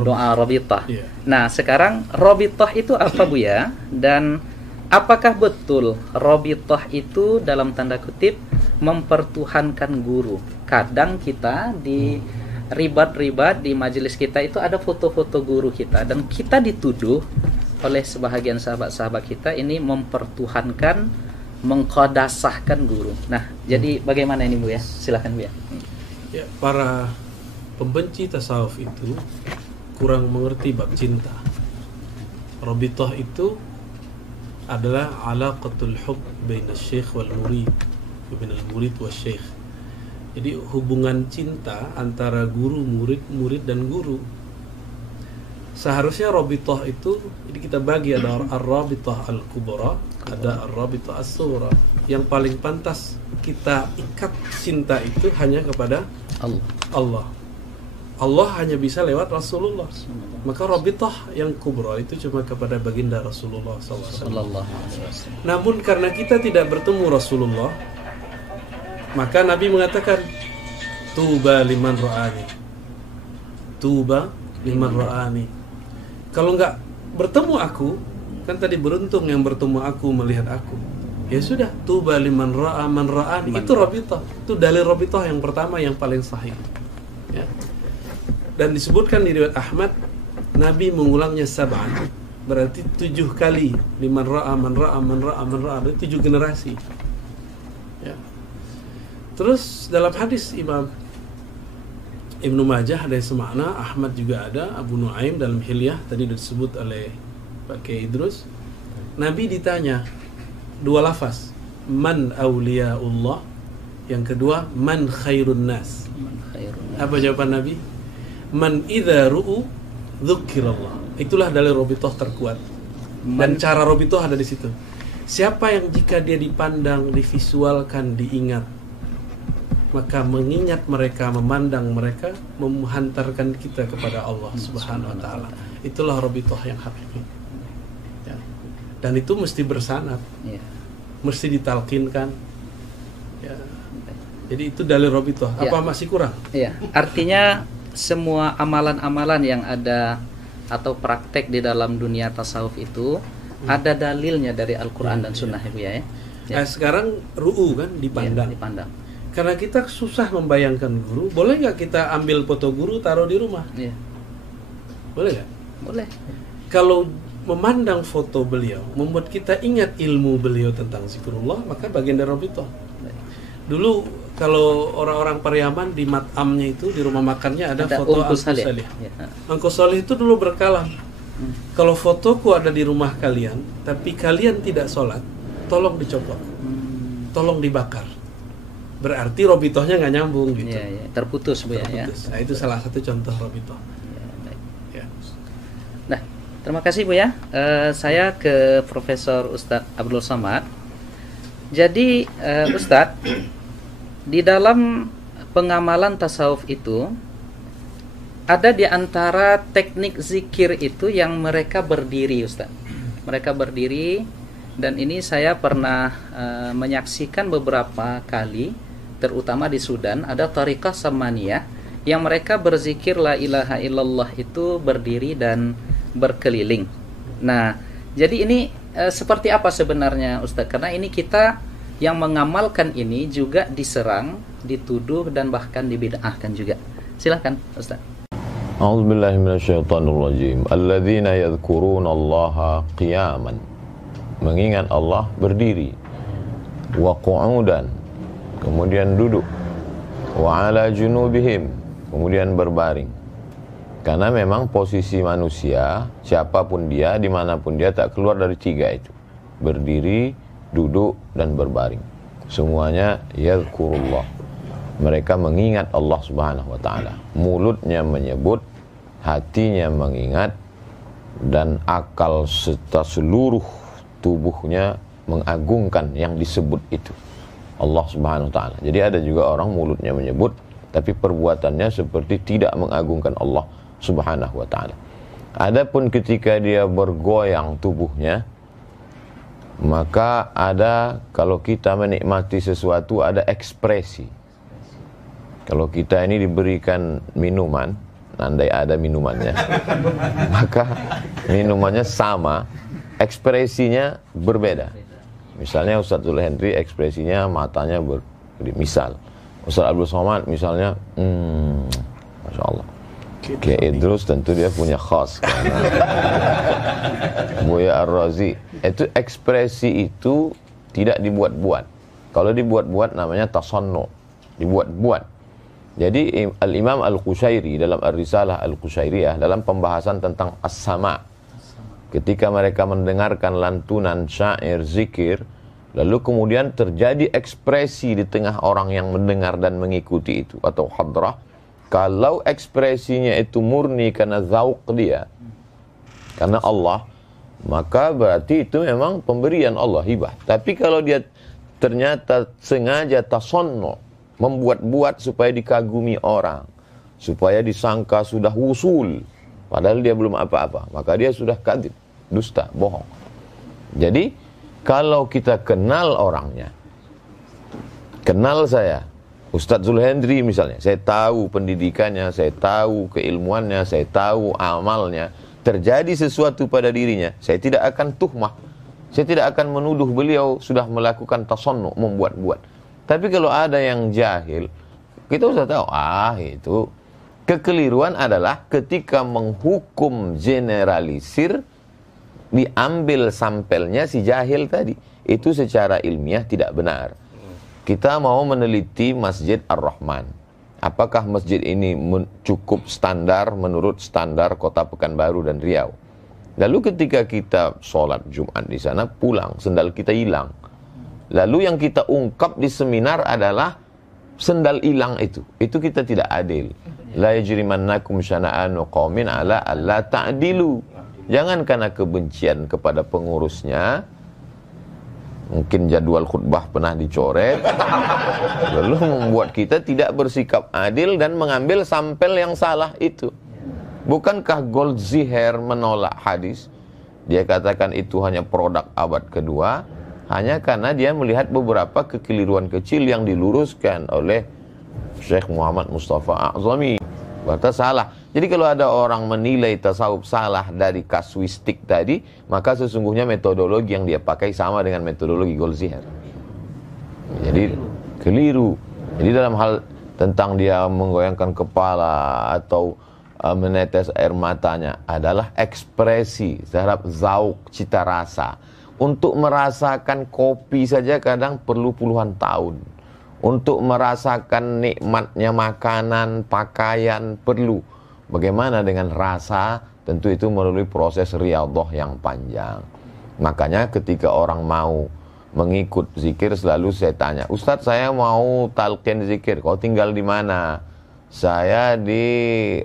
doa robitah. Nah sekarang robitah itu apa Buya? Dan apakah betul robitah itu dalam tanda kutip mempertuhankan guru? Kadang kita di ribat-ribat di majelis kita itu ada foto-foto guru kita, dan kita dituduh oleh sebahagian sahabat-sahabat kita ini mempertuhankan, mengqadasahkan guru. Nah, jadi bagaimana ini Bu ya? Silakan Bu ya. Ya, para pembenci tasawuf itu kurang mengerti bab cinta. Rabithah itu adalah alaqatul hub baina syekh wal murid, baina al-murid wa syekh. Jadi hubungan cinta antara guru, murid dan guru. Seharusnya rabithah itu, jadi kita bagi, ada ar-rabithah al-kubra, ada ar-rabithah as-sughra. Yang paling pantas kita ikat cinta itu hanya kepada Allah. Allah hanya bisa lewat Rasulullah. Maka rabithah yang kubra itu cuma kepada baginda Rasulullah SAW. Namun karena kita tidak bertemu Rasulullah, Maka Nabi mengatakan, tuba liman ra'ani. Tuba liman ra'ani. Kalau nggak bertemu aku, kan tadi beruntung yang bertemu aku melihat aku. Ya sudah, tuba liman ra'a man ra'ani. Itu rabithah. Itu dalil rabithah yang pertama yang paling sahih. Ya. Dan disebutkan di riwayat Ahmad, Nabi mengulangnya sab'an. Berarti 7 kali. Liman ra'a man ra'a man ra'a man ra'a. Berarti 7 generasi. Ya. Terus dalam hadis Imam Ibnu Majah ada yang semakna, Ahmad juga ada, Abu Nuaim dalam Hilyah tadi disebut oleh Pak Kiai Idrus. Nabi ditanya 2 lafaz, man awliyaullah, yang kedua man khairun nas. Apa jawaban Nabi? Man idza ru'u dzukirallah. Itulah dalil rabithah terkuat. Dan cara rabithah ada di situ. Siapa yang jika dia dipandang, divisualkan, diingat, maka mengingat mereka, memandang mereka, menghantarkan kita kepada Allah Subhanahu wa taala. Itulah rabithah yang hakiki. Ya. Dan itu mesti bersanad. Ya. Mesti ditalkinkan. Ya. Jadi itu dalil rabithah. Apa masih kurang? Iya. Artinya semua amalan-amalan yang ada atau praktek di dalam dunia tasawuf itu ada dalilnya dari Al-Quran dan Sunnah ya. Nah, sekarang ru'u kan dipandang. Ya, dipandang. Karena kita susah membayangkan guru, boleh nggak kita ambil foto guru taruh di rumah? Ya. Boleh nggak? Boleh. Kalau memandang foto beliau membuat kita ingat ilmu beliau tentang zikrullah, maka bagian dari rabithah. Dulu kalau orang-orang Pariaman di mat'amnya itu, di rumah makannya ada foto Angku Salih. Angku Salih itu dulu berkalam. Kalau fotoku ada di rumah kalian, tapi kalian tidak sholat, tolong dicopot, tolong dibakar. Berarti rabithahnya nggak nyambung gitu. Ya. Terputus Bu ya. Nah itu salah satu contoh rabithah. Ya. Nah, terima kasih Bu ya. Saya ke Profesor Ustadz Abdul Somad. Jadi Ustadz, di dalam pengamalan tasawuf itu ada di antara teknik zikir itu yang mereka berdiri Ustaz. Mereka berdiri, dan ini saya pernah menyaksikan beberapa kali, terutama di Sudan ada tariqah Samaniyah yang mereka berzikir la ilaha illallah itu berdiri dan berkeliling. Nah, jadi ini seperti apa sebenarnya Ustaz? Karena ini kita yang mengamalkan ini juga diserang, dituduh, dan bahkan dibid'ahkan juga. Silakan Ustaz. A'udzubillahi minasyaitonirrajim. Alladzina yadhkuruna Allaha qiyaman. Mengingat Allah berdiri. Wa qu'udan. Kemudian duduk. Wa 'ala junubihim. Kemudian berbaring. Karena memang posisi manusia, siapapun dia, dimanapun dia, tak keluar dari 3 itu. Berdiri, duduk, dan berbaring. Semuanya yadhkurullah. Mereka mengingat Allah Subhanahu wa ta'ala. Mulutnya menyebut, hatinya mengingat, dan akal serta seluruh tubuhnya mengagungkan yang disebut itu, Allah Subhanahu wa ta'ala. Jadi ada juga orang mulutnya menyebut, tapi perbuatannya seperti tidak mengagungkan Allah Subhanahu wa ta'ala. Adapun ketika dia bergoyang tubuhnya, maka ada, kalau kita menikmati sesuatu, ada ekspresi. Kalau kita ini diberikan minuman, andai ada minumannya, maka minumannya sama, ekspresinya berbeda. Misalnya Ustadz Zulhendri ekspresinya matanya misal Ustadz Abdul Somad misalnya Masya Allah. Kiai Idrus tentu dia punya khas karena Buya Ar-Razi. Itu ekspresi itu tidak dibuat-buat. Kalau dibuat-buat namanya tasannu, dibuat-buat. Jadi Al-Imam Al-Qushairi dalam Ar-Risalah Al-Qushairiyah dalam pembahasan tentang as-sama', ketika mereka mendengarkan lantunan syair zikir, lalu kemudian terjadi ekspresi di tengah orang yang mendengar dan mengikuti itu atau hadrah, kalau ekspresinya itu murni karena zauq dia, karena Allah, maka berarti itu memang pemberian Allah, hibah. Tapi kalau dia ternyata sengaja tasannu, membuat-buat supaya dikagumi orang, supaya disangka sudah wusul, padahal dia belum apa-apa, maka dia sudah kadzib, dusta, bohong. Jadi kalau kita kenal orangnya, kenal saya, Ustadz Zulhendri misalnya, saya tahu pendidikannya, saya tahu keilmuannya, saya tahu amalnya, terjadi sesuatu pada dirinya, saya tidak akan tuhmah, saya tidak akan menuduh beliau sudah melakukan tasannu, membuat-buat. Tapi kalau ada yang jahil, kita sudah tahu, itu kekeliruan adalah ketika menghukum generalisir, diambil sampelnya si jahil tadi. Itu secara ilmiah tidak benar. Kita mau meneliti Masjid Ar-Rahman. Apakah masjid ini cukup standar menurut standar Kota Pekanbaru dan Riau? Lalu ketika kita sholat Jumat di sana, pulang, sendal kita hilang. Lalu yang kita ungkap di seminar adalah sendal hilang itu. Itu kita tidak adil. La yajrimannakum syana'anu qaumin ala alla ta'dilu. Jangan karena kebencian kepada pengurusnya, mungkin jadwal khutbah pernah dicoret, lalu membuat kita tidak bersikap adil dan mengambil sampel yang salah itu. Bukankah Goldziher menolak hadis? Dia katakan itu hanya produk abad kedua, hanya karena dia melihat beberapa kekeliruan kecil yang diluruskan oleh Syekh Muhammad Mustafa A'zami. Berarti salah. Jadi kalau ada orang menilai tasawuf salah dari kasuistik tadi, maka sesungguhnya metodologi yang dia pakai sama dengan metodologi Goldziher. Jadi keliru. Jadi dalam hal tentang dia menggoyangkan kepala atau menetes air matanya adalah ekspresi terhadap zauk, cita rasa. Untuk merasakan kopi saja kadang perlu puluhan tahun. Untuk merasakan nikmatnya makanan, pakaian perlu. Bagaimana dengan rasa? Tentu itu melalui proses riyadhah yang panjang. Makanya ketika orang mau mengikut zikir selalu saya tanya, Ustadz saya mau talqin zikir, kau tinggal di mana? Saya di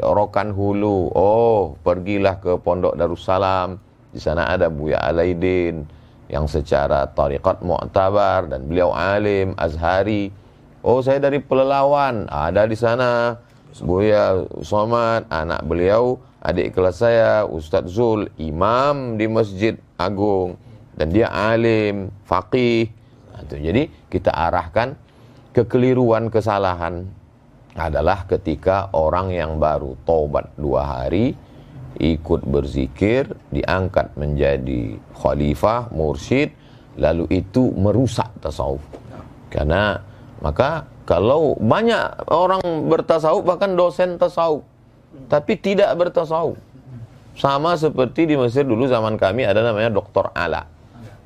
Rokan Hulu. Oh, pergilah ke Pondok Darussalam. Di sana ada Buya Alaidin yang secara tariqat mu'tabar dan beliau alim Azhari. Oh, saya dari Pelelawan, ada di sana Buya Somad, anak beliau, adik kelas saya, Ustadz Zul, imam di Masjid Agung, dan dia alim, faqih. Jadi kita arahkan kekeliruan, kesalahan adalah ketika orang yang baru tobat 2 hari, ikut berzikir, diangkat menjadi khalifah, mursyid, lalu itu merusak tasawuf. Karena maka kalau banyak orang bertasawuf, bahkan dosen tasawuf, tapi tidak bertasawuf. Sama seperti di Mesir dulu zaman kami ada namanya Dr. Ala.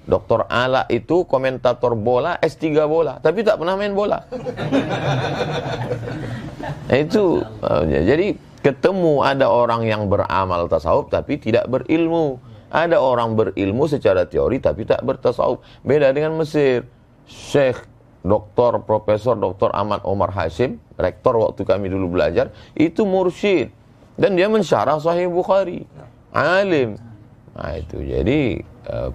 Dr. Ala itu komentator bola, S3 bola, tapi tak pernah main bola. Itu jadi ketemu ada orang yang beramal tasawuf tapi tidak berilmu. Ada orang berilmu secara teori tapi tak bertasawuf. Beda dengan Mesir. Syekh Dr. Profesor Dr. Ahmad Omar Hashim, rektor waktu kami dulu belajar, itu mursyid. Dan dia mensyarah Sahih Bukhari. Alim. Nah itu, jadi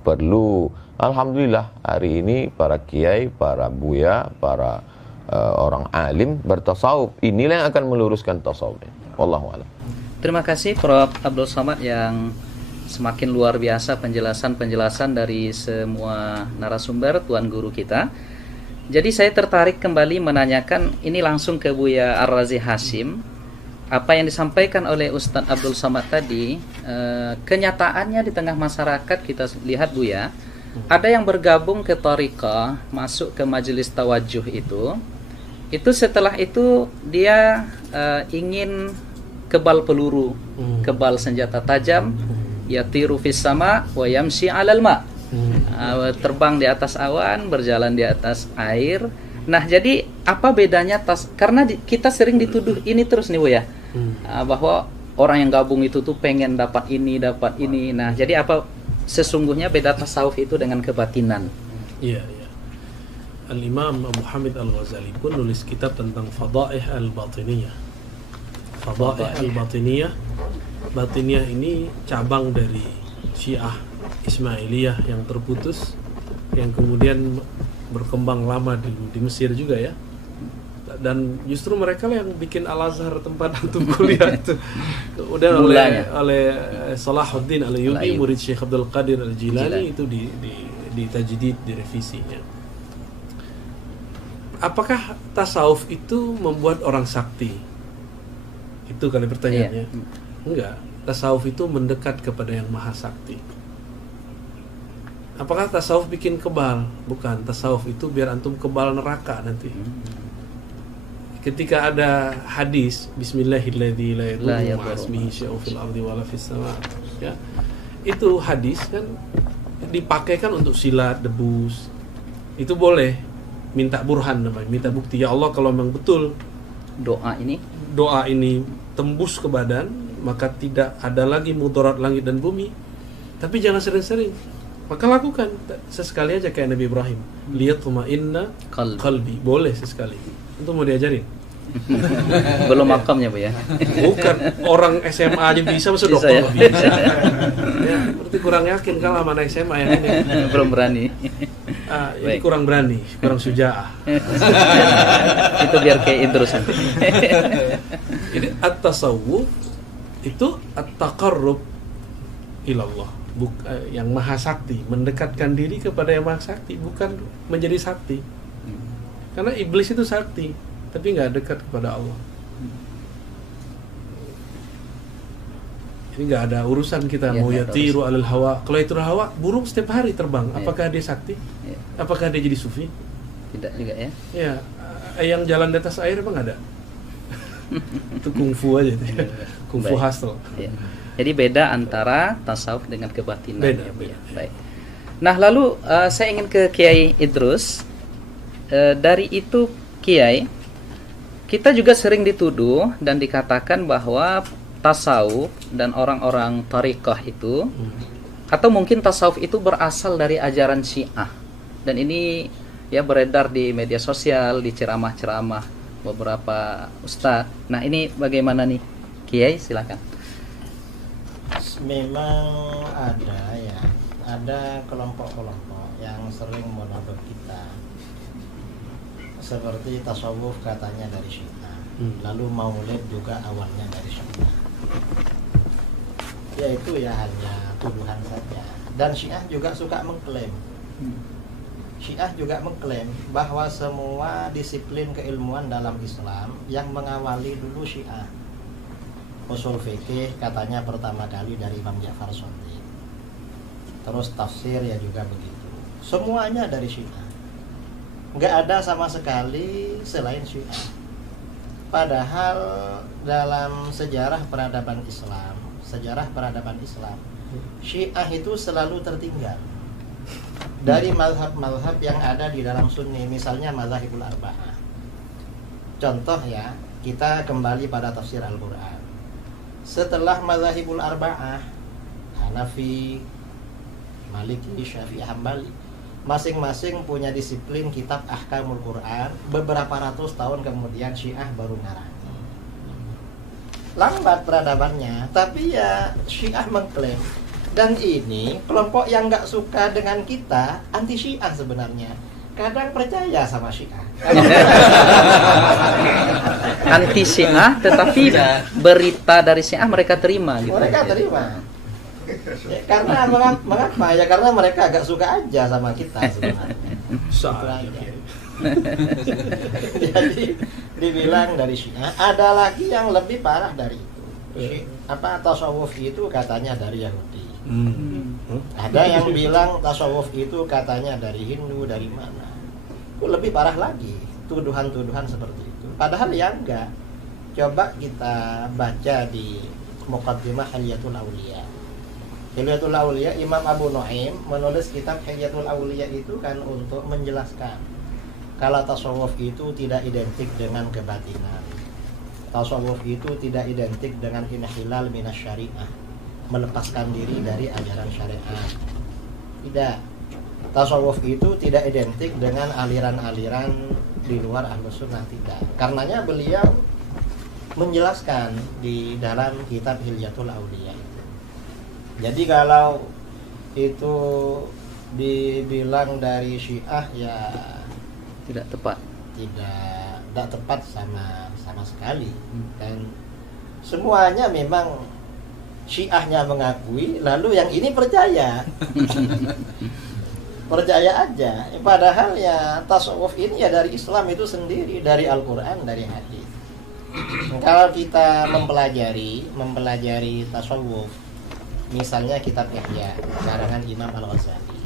perlu, alhamdulillah hari ini para kiai, para buya, para orang alim bertasawuf. Inilah yang akan meluruskan tasawuf. Wallahu a'lam. Terima kasih Prof. Abdul Somad yang semakin luar biasa penjelasan-penjelasan dari semua narasumber, tuan guru kita. Jadi saya tertarik kembali menanyakan ini langsung ke Buya Ar-Razi Hashim. Apa yang disampaikan oleh Ustadz Abdul Somad tadi, kenyataannya di tengah masyarakat kita lihat Buya, ada yang bergabung ke thariqah, masuk ke majelis tawajuh itu setelah itu dia ingin kebal peluru, kebal senjata tajam, yatiru fis sama wa yamshi 'alal ma'. Terbang di atas awan, berjalan di atas air. Nah, jadi apa bedanya karena kita sering dituduh ini terus nih Bu ya, bahwa orang yang gabung itu tuh pengen dapat ini. Nah, jadi apa sesungguhnya beda tasawuf itu dengan kebatinan? Iya. Al-Imam Muhammad Al-Ghazali pun nulis kitab tentang Fadaih Al-Batiniyah. Fadaih Al-Batiniyah. Batiniyah ini cabang dari Syiah Ismailiyah yang terputus, yang kemudian berkembang lama di Mesir juga ya. Dan justru mereka lah yang bikin Al-Azhar tempat antum kuliah itu. Kemudian oleh Salahuddin Al-Ayyubi, murid Syekh Abdul Qadir Al-Jilani itu di tajdid, direvisinya. apakah tasawuf itu membuat orang sakti? Itu kali pertanyaannya. Enggak, tasawuf itu mendekat kepada yang maha sakti. Apakah tasawuf bikin kebal? Bukan, tasawuf itu biar antum kebal neraka nanti. Ketika ada hadis Bismillahirrahmanirrahim la yadurru ma'asmihi syai'un fil ardi wala fis sama', ya. Itu hadis kan dipakai kan untuk silat, debus. Itu boleh minta burhan namanya, minta bukti. Ya Allah, kalau memang betul doa ini tembus ke badan, maka tidak ada lagi mudarat langit dan bumi. Tapi jangan sering-sering. Maka lakukan sesekali aja kayak Nabi Ibrahim. Liyatma'inna qalbi. Boleh sesekali. Itu mau diajarin? Belum makamnya, Pak ya. Bukan, orang SMA aja bisa, masa dokter nggak bisa. Ya, berarti kurang yakin kalau mana SMA yang ini. Belum berani. Ini kurang berani, kurang suja'ah. Itu biar kayak Idrus nanti. Jadi at-tasawuf itu at-taqarrub ilallah, yang maha sakti, mendekatkan diri kepada yang maha sakti, bukan menjadi sakti. Karena iblis itu sakti, tapi nggak dekat kepada Allah. Ini nggak ada urusan kita mau yatiru alal hawa. Kalau itu hawa, burung setiap hari terbang. Apakah dia sakti? Apakah dia jadi sufi? Tidak juga ya. Ya, yang jalan di atas air emang ada. Itu kungfu aja, kungfu hustle. Ya. Jadi beda antara tasawuf dengan kebatinan. Beda. Baik. Nah, lalu saya ingin ke Kiai Idrus. Dari itu Kiai, kita juga sering dituduh dan dikatakan bahwa tasawuf dan orang-orang thariqah itu atau mungkin tasawuf itu berasal dari ajaran Syiah. Dan ini ya beredar di media sosial, di ceramah-ceramah beberapa ustaz. Nah, ini bagaimana nih Kiai, silakan. Memang ada kelompok-kelompok yang sering menuduh kita seperti tasawuf katanya dari Syiah, lalu maulid juga awalnya dari Syiah. Ya itu ya hanya tuduhan saja. Dan Syiah juga suka mengklaim, bahwa semua disiplin keilmuan dalam Islam yang mengawali dulu Syiah. Usul fikih katanya pertama kali dari Imam Ja'far Shadiq. Terus tafsir ya juga begitu. Semuanya dari Syiah. Nggak ada sama sekali selain Syiah. Padahal dalam sejarah peradaban Islam, Syiah itu selalu tertinggal dari mazhab-mazhab yang ada di dalam Sunni. Misalnya mazhabul arba'ah. Contoh ya, kita kembali pada tafsir Al-Quran. Setelah mazhabul arba'ah, Hanafi, Maliki, Syafi'i, Hambali, masing-masing punya disiplin kitab Ahkamul Quran. Beberapa ratus tahun kemudian Syiah baru ngarang. Lambat peradabannya, tapi ya Syiah mengklaim. Dan ini kelompok yang nggak suka dengan kita, anti Syiah sebenarnya. Kadang percaya sama Syiah. Anti Syiah, tetapi berita dari Syiah mereka terima gitu. Mereka terima. Ya, karena mengapa? Ya karena mereka agak suka aja sama kita sebenarnya. Jadi dibilang dari Syiah. Ada lagi yang lebih parah dari itu. Tasawuf itu katanya dari Yahudi. Ada yang bilang tasawuf itu katanya dari Hindu, dari mana. Itu lebih parah lagi, tuduhan-tuduhan seperti itu. Padahal ya enggak. Coba kita baca di Muqaddimah Hilyatul Auliya. Hilyatul Auliya, Imam Abu Nu'aim menulis kitab Hilyatul Auliya itu kan untuk menjelaskan kalau tasawuf itu tidak identik dengan kebatinan. Tasawuf itu tidak identik dengan inhilal minas syariah, melepaskan diri dari ajaran syariat. Tidak. Tasawuf itu tidak identik dengan aliran-aliran di luar Ahlus Sunnah, tidak. Karenanya beliau menjelaskan di dalam kitab Hilyatul Auliya. Jadi kalau itu dibilang dari Syiah ya tidak tepat. Tidak tepat sama sekali. Dan semuanya memang Syiahnya mengakui, lalu yang ini percaya. percaya aja. Padahal ya tasawuf ini ya dari Islam itu sendiri, dari Al-Quran, dari hadis. Kalau kita mempelajari tasawuf, misalnya kitab Ihya karangan Imam Al-Ghazali.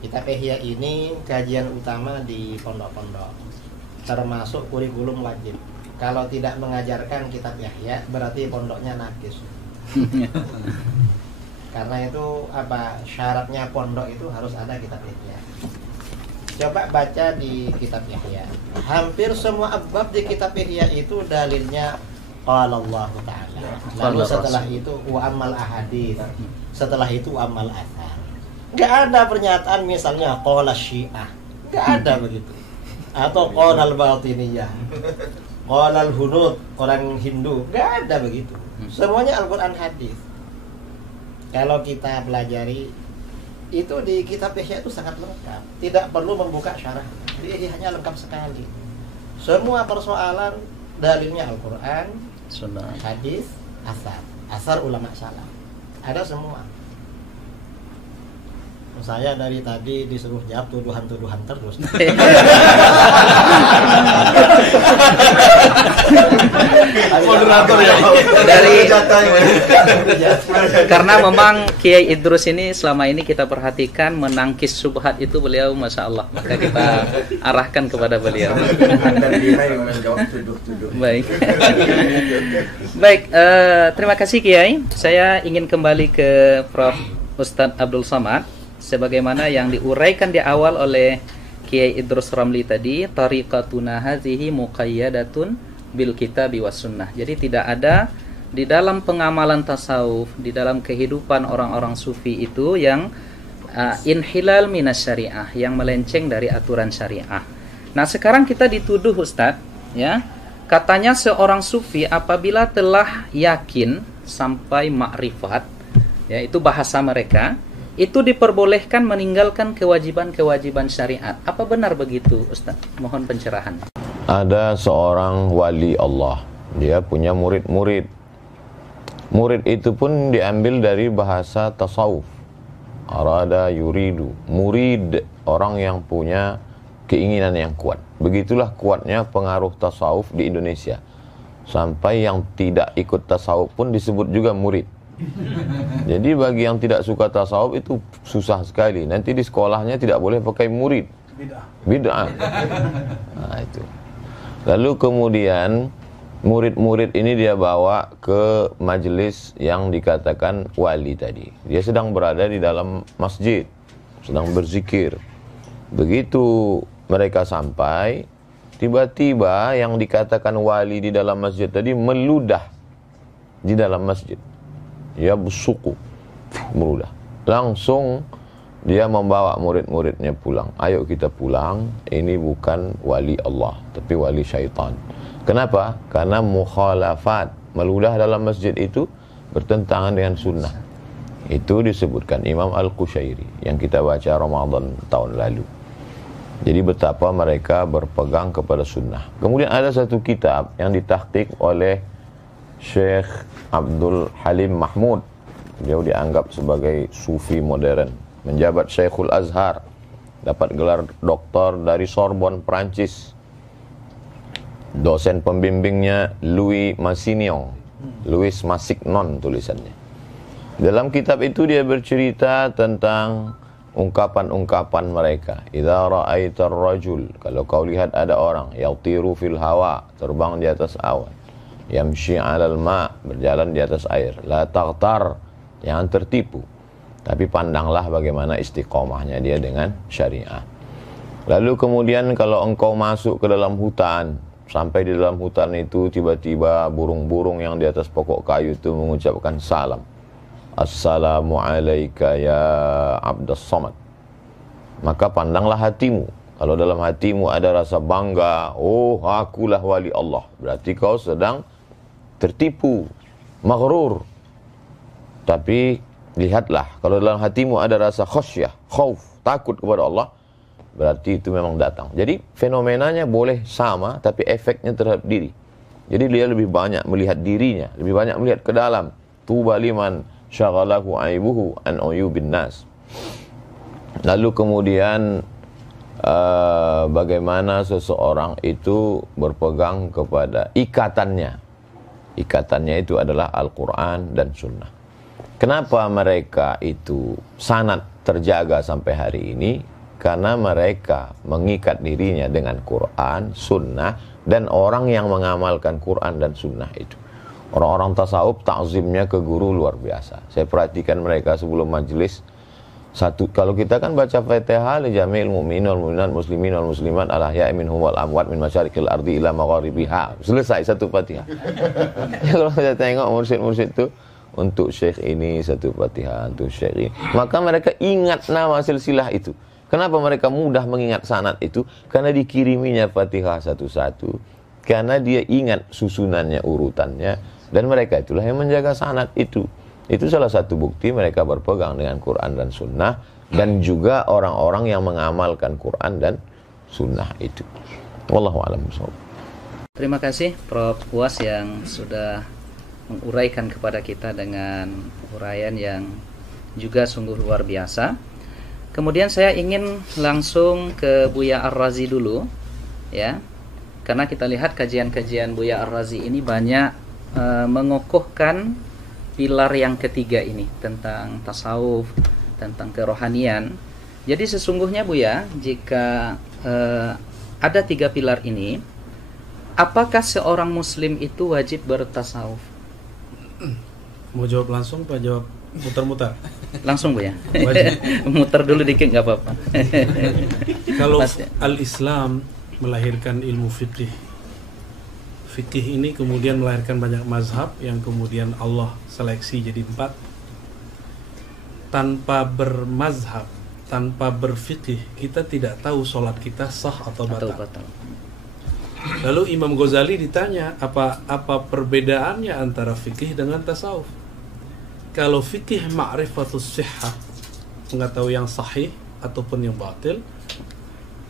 Kitab Ihya ini kajian utama di pondok-pondok, termasuk kurikulum wajib. Kalau tidak mengajarkan kitab Ihya berarti pondoknya nakis. Karena itu syaratnya pondok itu harus ada kitab Ihya. Coba baca di kitab Ihya. Hampir semua bab di kitab Ihya itu dalilnya qala Allah Ta'ala. Lalu setelah itu wa amal ahadits. Setelah itu amal athar. Enggak ada pernyataan misalnya qala Syiah. Enggak ada begitu. Atau qala al-Batiniyah. Qala al-Hunud, orang Hindu. Enggak ada begitu. Semuanya Al-Qur'an hadis. Kalau kita pelajari itu di kitab Ihya itu sangat lengkap. Tidak perlu membuka syarah. Di Ihya lengkap sekali. Semua persoalan dalilnya Al-Qur'an, sunnah, hadis, asar ulama salaf. Ada semua. Saya dari tadi disuruh jawab tuduhan-tuduhan terus. Moderator ya. Karena memang Kiai Idrus ini selama ini kita perhatikan menangkis subhat itu beliau Masya Allah. Maka kita arahkan kepada beliau. Baik. Baik, terima kasih Kiai. Saya ingin kembali ke Prof. Ustadz Abdul Somad. Sebagaimana yang diuraikan di awal oleh Kiai Idrus Ramli tadi, tariqatuna hadhihi muqayyadatun bil kitabi was sunnah. Jadi tidak ada di dalam pengamalan tasawuf, di dalam kehidupan orang-orang sufi itu yang inhilal minas syariah, yang melenceng dari aturan syariah. Nah, sekarang kita dituduh Ustadz, ya. Katanya seorang sufi apabila telah yakin sampai makrifat, ya, itu bahasa mereka, itu diperbolehkan meninggalkan kewajiban-kewajiban syariat. Apa benar begitu, Ustaz? Mohon pencerahan. Ada seorang wali Allah, dia punya murid-murid. Murid itu pun diambil dari bahasa tasawuf. Arada yuridu, murid, orang yang punya keinginan yang kuat. Begitulah kuatnya pengaruh tasawuf di Indonesia. Sampai yang tidak ikut tasawuf pun disebut juga murid. Jadi bagi yang tidak suka tasawuf itu susah sekali. Nanti di sekolahnya tidak boleh pakai murid. Bid'ah. Nah, itu. Lalu kemudian murid-murid ini dia bawa ke majelis yang dikatakan wali tadi. Dia sedang berada di dalam masjid, sedang berzikir. Begitu mereka sampai, tiba-tiba yang dikatakan wali di dalam masjid tadi meludah di dalam masjid. Ya bersuku, meludah. Langsung dia membawa murid-muridnya pulang. Ayo kita pulang, ini bukan wali Allah, tapi wali syaitan. Kenapa? Karena mukhalafat, meludah dalam masjid itu bertentangan dengan sunnah. Itu disebutkan Imam Al-Qushairi yang kita baca Ramadan tahun lalu. Jadi betapa mereka berpegang kepada sunnah. Kemudian ada satu kitab yang ditahqiq oleh Syekh Abdul Halim Mahmud. Dia dianggap sebagai sufi modern, menjabat Syekhul Azhar, dapat gelar doktor dari Sorbonne, Prancis. Dosen pembimbingnya Louis Massignon, Louis Massignon tulisannya. Dalam kitab itu dia bercerita tentang ungkapan-ungkapan mereka. Idza ra'aitar rajul, kalau kau lihat ada orang yatiru fil hawa, terbang di atas awan. Yamshi 'alal ma', berjalan di atas air. La taghtar, jangan tertipu. Tapi pandanglah bagaimana istiqomahnya dia dengan syariah. Lalu kemudian kalau engkau masuk ke dalam hutan, sampai di dalam hutan itu tiba-tiba burung-burung yang di atas pokok kayu itu mengucapkan salam. Assalamu alayka ya Abdus Somad. Maka pandanglah hatimu. Kalau dalam hatimu ada rasa bangga, oh akulah wali Allah, berarti kau sedang tertipu, maghrur. Tapi lihatlah, kalau dalam hatimu ada rasa khasyah, khauf, takut kepada Allah, berarti itu memang datang. Jadi fenomenanya boleh sama, tapi efeknya terhadap diri. Jadi dia lebih banyak melihat dirinya, lebih banyak melihat ke dalam. Tuba liman syaghalahu aibuhu an uyubin nas. Lalu kemudian bagaimana seseorang itu berpegang kepada ikatannya. Ikatannya itu adalah Al-Quran dan Sunnah. Kenapa mereka itu sanad terjaga sampai hari ini? Karena mereka mengikat dirinya dengan Quran, Sunnah, dan orang yang mengamalkan Quran dan Sunnah itu. Orang-orang tasawuf takzimnya ke guru luar biasa. Saya perhatikan mereka sebelum majelis. Kalau kita kan baca Fatihah li jami'il mu'minin wal mu'minat muslimin wal muslimat al ahya'i minhum wal amwat min masyariqil ardi ila magharibiha. Selesai satu Fatihah. Kalau saya tengok mursyid-mursyid itu, untuk syekh ini satu Fatihah, untuk syekh ini. Maka mereka ingat nama silsilah itu. Kenapa mereka mudah mengingat sanad itu? Karena dikiriminya Fatihah satu-satu. Karena dia ingat susunannya, urutannya. Dan mereka itulah yang menjaga sanad itu. Itu salah satu bukti mereka berpegang dengan Quran dan Sunnah. Dan juga orang-orang yang mengamalkan Quran dan Sunnah itu. Wallahu a'lam bishawab. Terima kasih Prof. Uwas yang sudah menguraikan kepada kita dengan uraian yang juga sungguh luar biasa. Kemudian saya ingin langsung ke Buya Ar-Razi dulu, ya, karena kita lihat kajian-kajian Buya Ar-Razi ini banyak mengokohkan pilar yang ketiga ini tentang tasawuf, tentang kerohanian. Jadi sesungguhnya Buya, jika ada 3 pilar ini, apakah seorang Muslim itu wajib bertasawuf? Mau jawab langsung, Pak? Jawab muter-muter. Langsung Bu ya. Muter dulu dikit nggak apa-apa. Kalau al-Islam melahirkan ilmu fikih, fikih ini kemudian melahirkan banyak mazhab yang kemudian Allah seleksi jadi 4. Tanpa bermazhab, tanpa berfikih, kita tidak tahu sholat kita sah atau batal. Lalu Imam Ghazali ditanya apa perbedaannya antara fikih dengan tasawuf. Kalau fikih ma'rifatus sihhah, mengetahui yang sahih ataupun yang batil,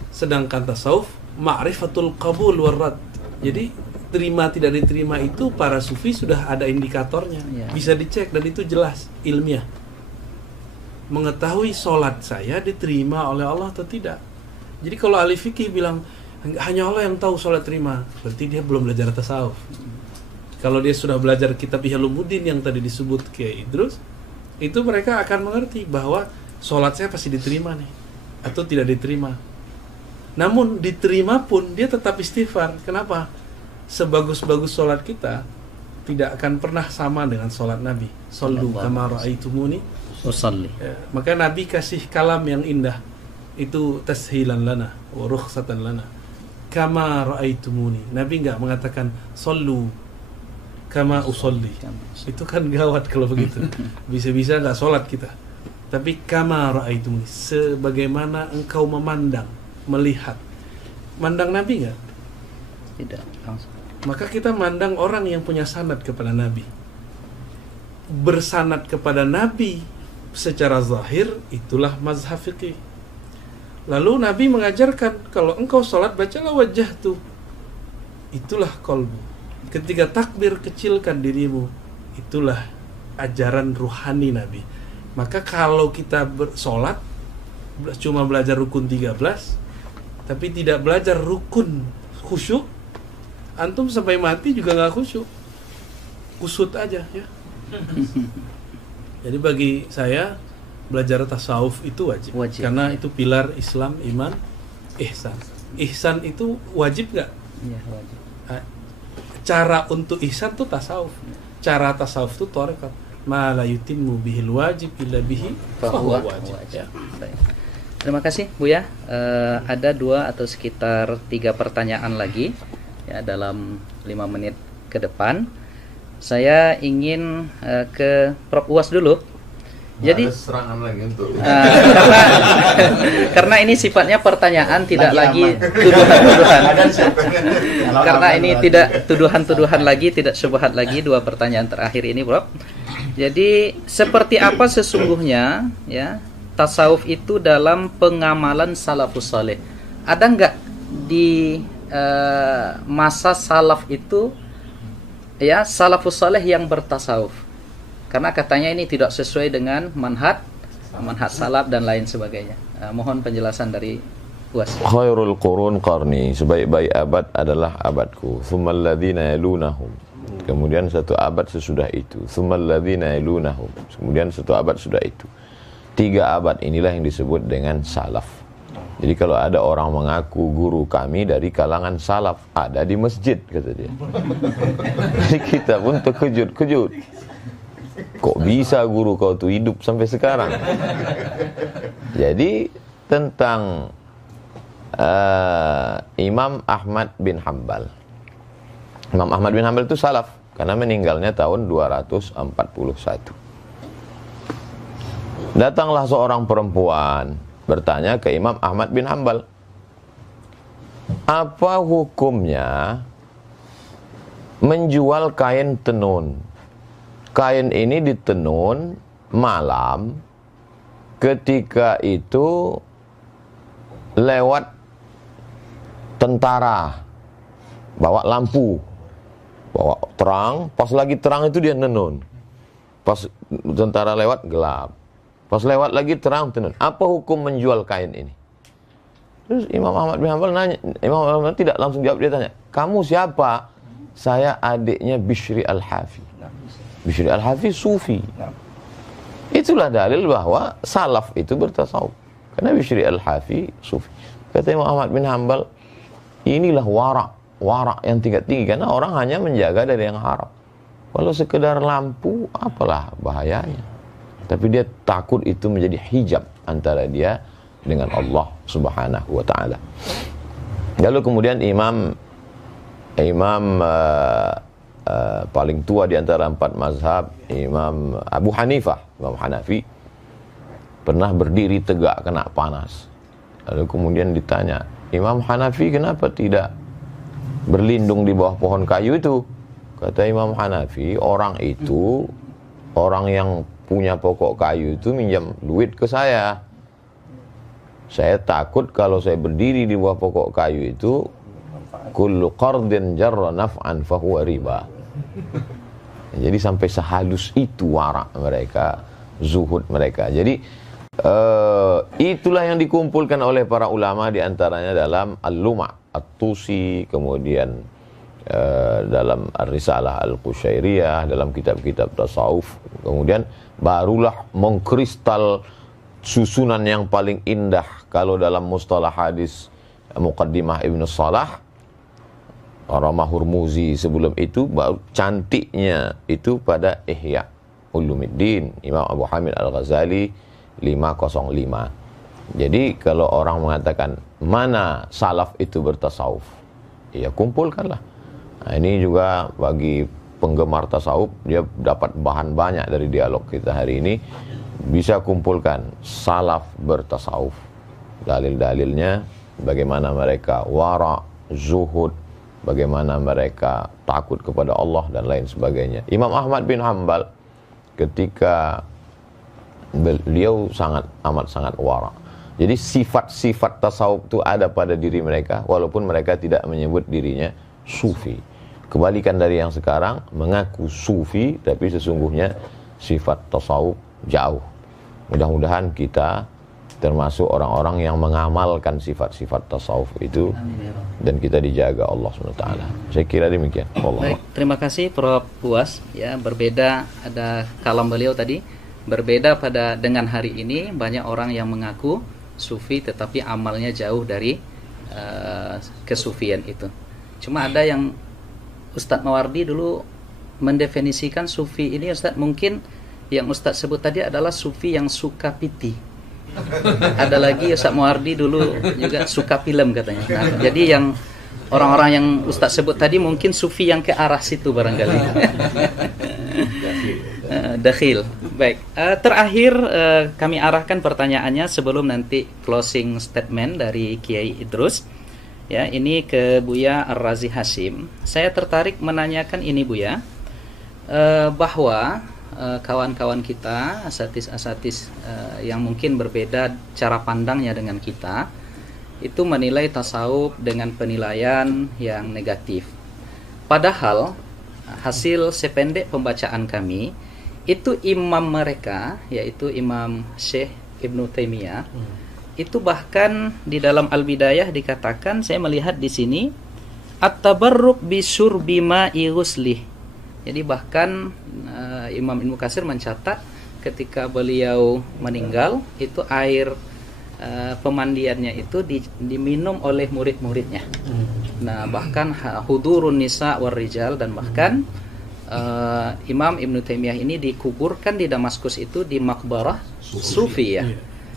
sedangkan tasawuf ma'rifatul qabul warrad. Jadi terima tidak diterima itu para sufi sudah ada indikatornya, bisa dicek dan itu jelas ilmiah. Mengetahui sholat saya diterima oleh Allah atau tidak. Jadi kalau ahli fikih bilang hanya Allah yang tahu sholat terima, berarti dia belum belajar tasawuf. Kalau dia sudah belajar kitab Ihya Ulumuddin yang tadi disebut Kiai Idrus, itu mereka akan mengerti bahwa sholat saya pasti diterima nih, atau tidak diterima. Namun diterima pun dia tetap istighfar. Kenapa? Sebagus-bagus sholat kita tidak akan pernah sama dengan sholat Nabi. Sallu kama ra'aitumuni usalli. Maka Nabi kasih kalam yang indah. Itu tashilan lana wa rukhsatan lana. Kama ra'aitumuni. Nabi enggak mengatakan sallu kama usolli. Itu kan gawat kalau begitu. Bisa-bisa enggak sholat kita. Tapi kama ra'aitumuni, sebagaimana engkau memandang, melihat. Mandang Nabi enggak? Tidak langsung. Maka kita mandang orang yang punya sanad kepada Nabi. Bersanad kepada Nabi secara zahir, itulah mazhab fikih. Lalu Nabi mengajarkan, kalau engkau sholat bacalah wajah tuh. Itulah qalbu. Ketika takbir kecilkan dirimu. Itulah ajaran ruhani Nabi. Maka kalau kita bersolat cuma belajar rukun 13, tapi tidak belajar rukun khusyuk, antum sampai mati juga gak khusyuk, kusut aja ya. Jadi bagi saya belajar tasawuf itu wajib. Karena itu pilar Islam, iman, ihsan. Ihsan itu wajib gak? Iya, wajib. Cara untuk ihsan itu tasawuf. Cara tasawuf itu tarekat. Ma la yutimmu bihil wajib illa bihi fahuwa wajib. Ya. Terima kasih Buya. Ada 2 atau sekitar 3 pertanyaan lagi ya dalam 5 menit ke depan. Saya ingin ke Prof. Uwas dulu. Jadi serangan lagi untuk karena ini sifatnya pertanyaan, tidak lagi tuduhan-tuduhan. Karena ini tidak tuduhan-tuduhan lagi, tidak syubhat lagi. 2 pertanyaan terakhir ini, Bro. Jadi seperti apa sesungguhnya ya tasawuf itu dalam pengamalan salafus saleh? Ada nggak di masa salaf itu ya salafus saleh yang bertasawuf? Karena katanya ini tidak sesuai dengan manhaj manhaj salaf dan lain sebagainya. Mohon penjelasan dari Uwas. Khairul qurun qarni, sebaik-baik abad adalah abadku. Tsummal ladzina yalunahum. Kemudian satu abad sesudah itu. Tsummal ladzina yalunahum. Kemudian satu abad sudah itu. 3 abad inilah yang disebut dengan salaf. Jadi kalau ada orang mengaku guru kami dari kalangan salaf, ada di masjid, kata dia. Jadi kita pun terkejut-kejut. Kok bisa guru kau tuh hidup sampai sekarang? Jadi tentang Imam Ahmad bin Hanbal. Imam Ahmad bin Hanbal itu salaf karena meninggalnya tahun 241. Datanglah seorang perempuan bertanya ke Imam Ahmad bin Hanbal, apa hukumnya menjual kain tenun? Kain ini ditenun malam, ketika itu lewat tentara, bawa lampu, bawa terang, pas lagi terang itu dia nenun, pas tentara lewat gelap, pas lewat lagi terang tenun. Apa hukum menjual kain ini? Terus Imam Ahmad bin Hanbal nanya, Imam Ahmad tidak langsung jawab, dia tanya, kamu siapa? Saya adiknya Bishri Al-Hafi. Bishri Al-Hafi sufi. Itulah dalil bahwa salaf itu bertasawuf, karena Bishri Al-Hafi sufi. Kata Imam Ahmad bin Hanbal, inilah warak yang tingkat tinggi, karena orang hanya menjaga dari yang haram. Kalau sekedar lampu, apalah bahayanya. Tapi dia takut itu menjadi hijab antara dia dengan Allah Subhanahu wa taala. Lalu kemudian imam paling tua di antara 4 mazhab, Imam Abu Hanifah, Imam Hanafi, pernah berdiri tegak kena panas. Lalu kemudian ditanya, Imam Hanafi kenapa tidak berlindung di bawah pohon kayu itu? Kata Imam Hanafi, orang yang punya pokok kayu itu minjam duit ke saya. Saya takut kalau saya berdiri di bawah pokok kayu itu, kullu qardin jarra naf'an fahuwa riba. Jadi sampai sehalus itu warak mereka, zuhud mereka. Jadi itulah yang dikumpulkan oleh para ulama, diantaranya dalam Al-Luma' At-Tusi, kemudian dalam Ar-Risalah Al-Qushairiyah, dalam kitab-kitab tasawuf. Kemudian barulah mengkristal susunan yang paling indah kalau dalam mustalah hadis Muqaddimah Ibnu Salah, Ramah Hurmuzi sebelum itu, baru cantiknya itu pada Ihya Ulumuddin Imam Abu Hamid Al-Ghazali 505. Jadi kalau orang mengatakan mana salaf itu bertasawuf, ya kumpulkanlah. Nah, ini juga bagi penggemar tasawuf, dia dapat bahan banyak dari dialog kita hari ini. Bisa kumpulkan salaf bertasawuf, dalil-dalilnya, bagaimana mereka wara, zuhud, bagaimana mereka takut kepada Allah dan lain sebagainya. Imam Ahmad bin Hanbal ketika beliau amat sangat wara. Jadi sifat-sifat tasawuf itu ada pada diri mereka, walaupun mereka tidak menyebut dirinya sufi. Kebalikan dari yang sekarang, mengaku sufi tapi sesungguhnya sifat tasawuf jauh. Mudah-mudahan kita termasuk orang-orang yang mengamalkan sifat-sifat tasawuf itu, dan kita dijaga Allah SWT. Saya kira demikian. Baik, terima kasih Prof. Uwas. Ya, berbeda, ada kalam beliau tadi, berbeda dengan hari ini, banyak orang yang mengaku sufi tetapi amalnya jauh dari kesufian itu. Cuma ada yang Ustadz Mawardi dulu mendefinisikan sufi ini, Ustadz, mungkin yang Ustadz sebut tadi adalah sufi yang suka piti. Ada lagi Ustadz Mawardi dulu juga suka film katanya. Nah, jadi yang orang-orang yang Ustadz sebut tadi mungkin sufi yang ke arah situ barangkali. Dakhil. Baik, terakhir kami arahkan pertanyaannya sebelum nanti closing statement dari Kiai Idrus. Ya, ini ke Buya Ar-Razi Hashim. Saya tertarik menanyakan ini Buya, bahwa kawan-kawan kita, asatis-asatis yang mungkin berbeda cara pandangnya dengan kita, itu menilai tasawuf dengan penilaian yang negatif. Padahal hasil sependek pembacaan kami, itu imam mereka, yaitu Imam Syekh Ibnu Taimiyah itu bahkan di dalam Al-Bidayah dikatakan, saya melihat di sini at-tabarruk bi syurbi ma'i ghuslih. Jadi bahkan Imam Ibnu Katsir mencatat ketika beliau meninggal itu air pemandiannya itu diminum oleh murid-muridnya. Nah, bahkan hudurun nisa war rijal, dan bahkan Imam Ibnu Taimiyah ini dikuburkan di Damaskus itu di makbarah Sufi ya.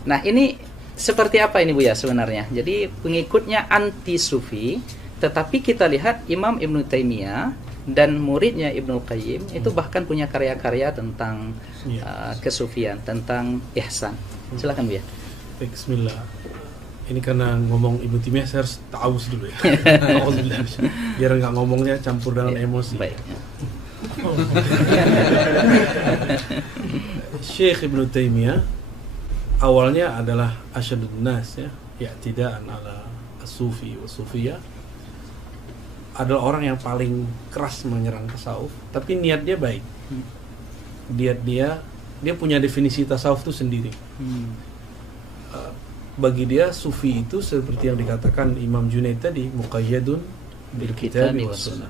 Nah, ini seperti apa ini Buya sebenarnya? Jadi pengikutnya anti Sufi, tetapi kita lihat Imam Ibnu Taimiyah dan muridnya Ibnu Qayyim itu bahkan punya karya-karya tentang kesufian, tentang ihsan. Silakan Buya. Bismillah. Ini karena ngomong Ibnu Taimiyah saya harus ta'awuz dulu ya. Biar nggak ngomongnya campur dengan emosi. Baik. Syekh Ibnu Taimiyah awalnya adalah asyadun nas ya, i'tidaan ala as-sufi wa sufiyah. Adalah orang yang paling keras menyerang tasawuf, tapi niat dia baik. Dia punya definisi tasawuf itu sendiri. Bagi dia sufi itu seperti yang dikatakan Imam Junaid tadi, muqayyadun bil kitabi was sunnah.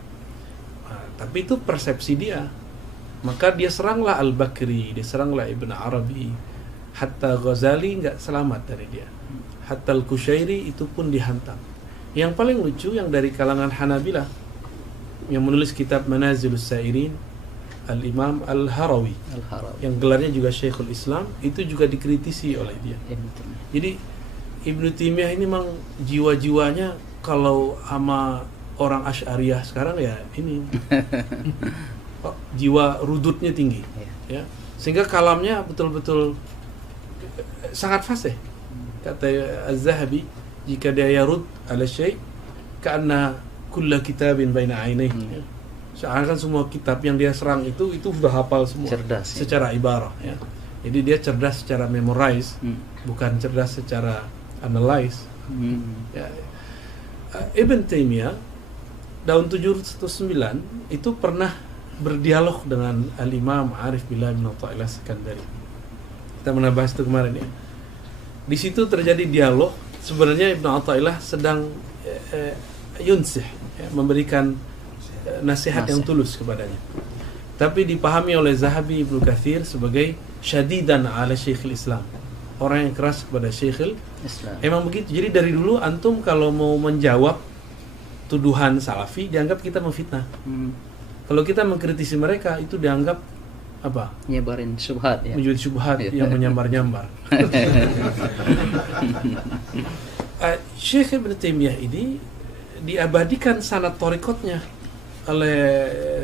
Tapi itu persepsi dia. Maka dia seranglah Al-Bakri, dia seranglah Ibn Arabi. Hatta Ghazali nggak selamat dari dia. Hatta Al-Kushairi itu pun dihantam. Yang paling lucu yang dari kalangan Hanabilah yang menulis kitab Manazilus Sa'irin, Al-Imam Al-Harawi, yang gelarnya juga Syekhul Islam, itu juga dikritisi oleh dia. Jadi Ibnu Taimiyah ini memang jiwa-jiwanya kalau sama orang Asy'ariyah sekarang ya ini jiwa rudutnya tinggi ya, sehingga kalamnya betul-betul sangat fasih. Kata Az-Zahabi, jika dia yarud ala syai' karena kulla kitabin baina ainaihi, seakan semua kitab yang dia serang itu sudah hafal semua, cerdas, secara ibarah ya. Jadi dia cerdas secara memorize, bukan cerdas secara analyze. Ya. Ibn Taimiyah tahun 709 itu pernah berdialog dengan Al-Imam Arif Billah bin Athaillah Sekandari. Kita pernah bahas itu kemarin ya. Di situ terjadi dialog. Sebenarnya Ibn Athaillah sedang yunsih ya, memberikan nasihat yang tulus kepadanya. Tapi dipahami oleh Zahabi, Ibnu Katsir sebagai syadidan ala Syekhul Islam, orang yang keras kepada Syekhul Islam. Emang begitu. Jadi dari dulu antum kalau mau menjawab tuduhan salafi dianggap kita memfitnah. Kalau kita mengkritisi mereka itu dianggap apa? Nyebarin syubhat ya. Menjadi syubhat yang menyambar-nyambar. Syekh Ibn Taimiyah ini diabadikan sanad thariqatnya oleh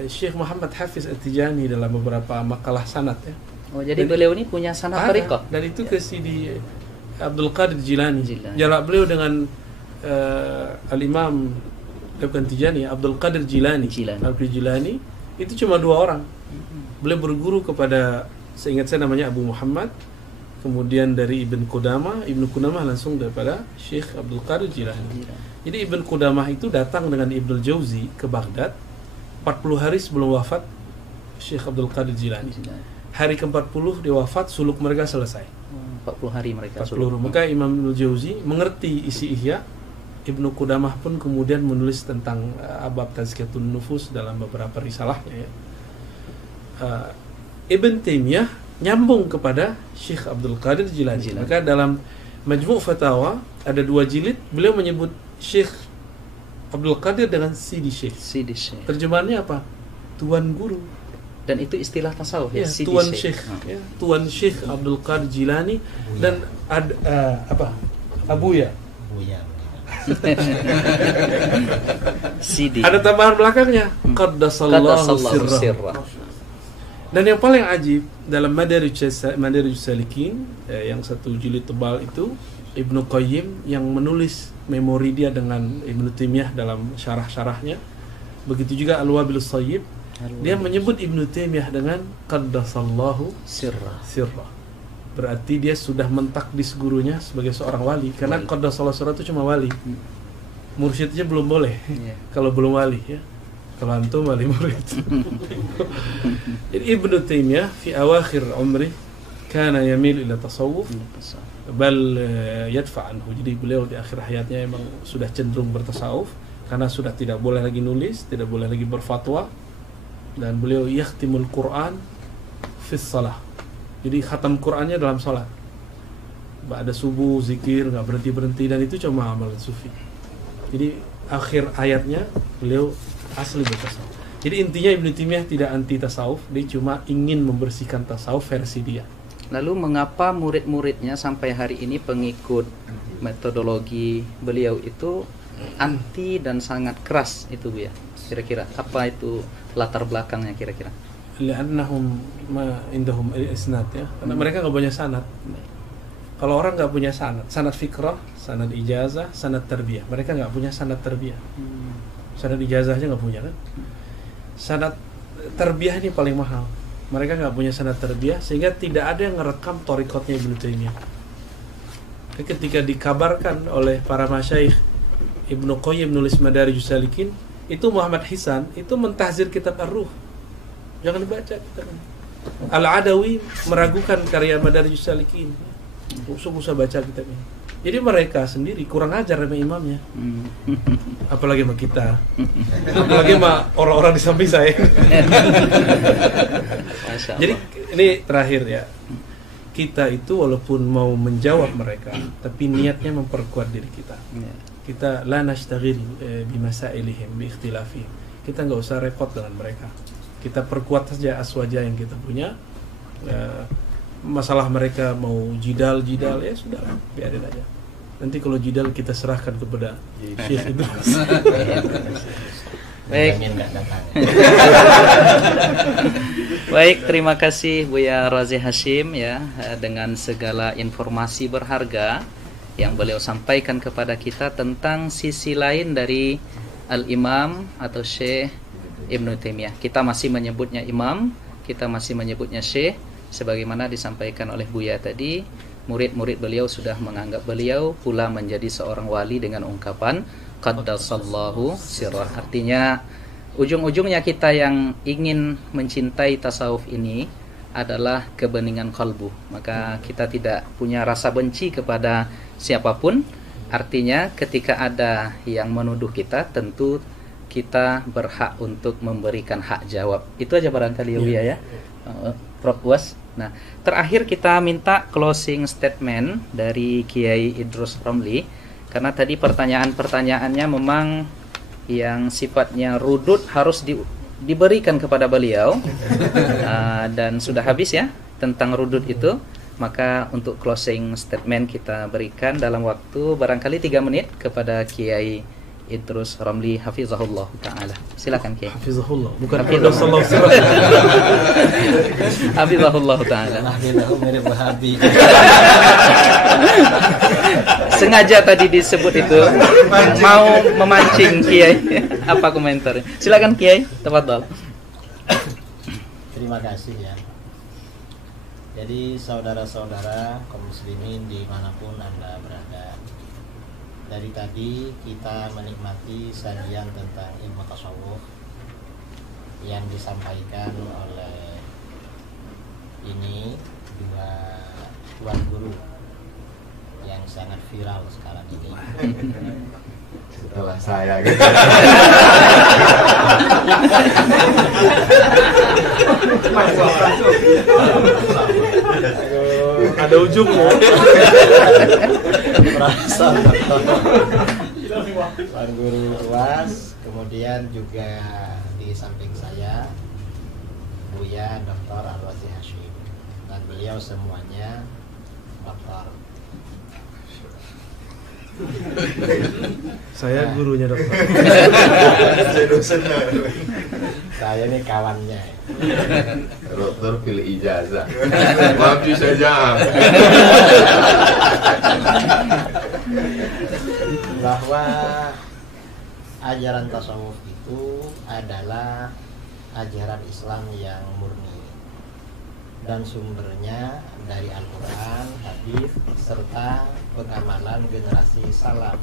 Syekh Muhammad Hafiz At-Tijani dalam beberapa makalah sanad ya. Oh, jadi beliau ini punya sanad thariqat. Dan itu ke Sidi Abdul Qadir Jilani. Jarak beliau dengan Al-Imam bukan Tijani, Abdul Qadir Jilani. Abdul Jilani itu cuma 2 orang. Beliau berguru kepada, seingat saya namanya Abu Muhammad, kemudian dari Ibn Qudamah langsung daripada Syekh Abdul Qadir Jilani. Jadi Ibn Qudamah itu datang dengan Ibnul Jauzi ke Baghdad 40 hari sebelum wafat Syekh Abdul Qadir Jilani. Hari ke-40 dia wafat, suluk mereka selesai. 40 hari mereka 40 suluk. Maka Imam Ibnul Jauzi mengerti isi Ihya. Ibnu Qudamah pun kemudian menulis tentang abab Tazkiyatun Nufus dalam beberapa risalahnya ya. Ibn Taimiyah nyambung kepada Syekh Abdul Qadir Jilani. Maka dalam Majmu' Fatawa ada 2 jilid, beliau menyebut Syekh Abdul Qadir dengan Sidi Syekh. Terjemahannya apa? Tuan guru. Dan itu istilah tasawuf ya, Sidi Tuan Syekh. Ya, Tuan Syekh Abdul Qadir Jilani dan Abuya. Sidi. Ada tambahan belakangnya, Qaddasallahu sirrah. Dan yang paling ajib dalam Madarijus Salikin yang 1 jilid tebal itu, Ibnu Qayyim yang menulis memori dia dengan Ibnu Taimiyah dalam syarah-syarahnya. Begitu juga Al-Wabilus Shayyib, dia menyebut Ibnu Taimiyah dengan Qaddasallahu sirrah. Berarti dia sudah mentakdis gurunya sebagai seorang wali, karena Qaddasallahu sirrah itu cuma wali. Mursyidnya belum boleh. Kalau belum wali ya. Kalau antum wali murid. Jadi Ibnu Taimiyah fi awakhir umri kana yamil ila tasawuf bal yadfa anhu. Jadi beliau di akhir hayatnya memang sudah cenderung bertasawuf karena sudah tidak boleh lagi nulis, tidak boleh lagi berfatwa, dan beliau yakhtimul Quran fi shalah. Jadi khatam Qurannya dalam salat. Ba'da subuh zikir enggak berhenti-berhenti, dan itu cuma amalan sufi. Jadi akhir ayatnya beliau asli bertasawuf. Jadi intinya Ibnu Taimiyah tidak anti tasawuf, dia cuma ingin membersihkan tasawuf versi dia. Lalu mengapa murid-muridnya sampai hari ini pengikut metodologi beliau itu anti dan sangat keras itu, Bu ya? Kira-kira apa itu latar belakangnya kira-kira? Li'annahum ma indahum isnad ya. Karena mereka enggak punya sanad. Kalau orang enggak punya sanad fikrah, sanad ijazah, sanad tarbiyah. Mereka enggak punya sanad tarbiyah. Sanad ijazah aja enggak punya kan? Sanad tarbiyah ini paling mahal. Mereka nggak punya sanad tarbiyah, sehingga tidak ada yang ngerekam thariqatnya Ibnu Taimiyah. Ketika dikabarkan oleh para masyayikh, Ibnu Qayyim nulis Madarijus Salikin, itu Muhammad Hisan itu mentahzir kitab Ar-Ruh. Jangan dibaca kitabnya. Al-Adawi meragukan karya Madarijus Salikin. Usah baca kitab ini. Jadi mereka sendiri kurang ajar sama imamnya. Apalagi sama kita. Apalagi sama orang-orang di samping saya. Jadi ini terakhir ya. Kita itu walaupun mau menjawab mereka, tapi niatnya memperkuat diri kita. Kita la nashtaghil bimasailihim bi ikhtilafihim. Kita enggak usah repot dengan mereka. Kita perkuat saja aswaja yang kita punya. Masalah mereka mau jidal ya sudah, biarin aja. Nanti kalau jidal kita serahkan kepada Syekh itu. Baik. Baik, terima kasih Buya Razi Hashim ya, dengan segala informasi berharga yang beliau sampaikan kepada kita tentang sisi lain dari Al-Imam atau Syekh Ibnu Taimiyah. Kita masih menyebutnya imam, kita masih menyebutnya syekh, sebagaimana disampaikan oleh Buya tadi. Murid-murid beliau sudah menganggap beliau pula menjadi seorang wali dengan ungkapan qaddasallahu sirrah. Artinya ujung-ujungnya kita yang ingin mencintai tasawuf ini adalah kebeningan kalbu. Maka kita tidak punya rasa benci kepada siapapun. Artinya ketika ada yang menuduh kita, tentu kita berhak untuk memberikan hak jawab. Itu aja barangkali ya. Prof Was. Nah, terakhir kita minta closing statement dari Kiai Idrus Romli, karena tadi pertanyaan-pertanyaannya memang yang sifatnya rudud harus diberikan kepada beliau dan sudah habis ya tentang rudud itu. Maka untuk closing statement kita berikan dalam waktu barangkali 3 menit kepada Kiai Idrus Romli hafizahullah ta'ala. Silakan Kiai. Hafizahullah, bukan hafizahullah. Hafizahullah ta'ala. Hafizahullah mirip Wahabi. Sengaja tadi disebut itu mau memancing Kiai. Apa komentar? Silakan Kiai, tafadhol. Terima kasih ya. Jadi saudara-saudara kaum muslimin dimanapun Anda berada, dari tadi kita menikmati sajian tentang ilmu tasawuf yang disampaikan oleh ini dua tuan guru yang sangat viral sekarang ini. Setelah saya gitu. Ada ujungnya. Tuan Guru UAS, kemudian juga di samping saya Buya Dr. Al-Razi Hashim, dan beliau semuanya doktor. Saya gurunya dokter. Saya ini kawannya. Dokter pilih ijazah. Maaf saja. Bahwa ajaran tasawuf itu adalah ajaran Islam yang murni dan sumbernya dari Al-Quran, hadis, serta pengamalan generasi salaf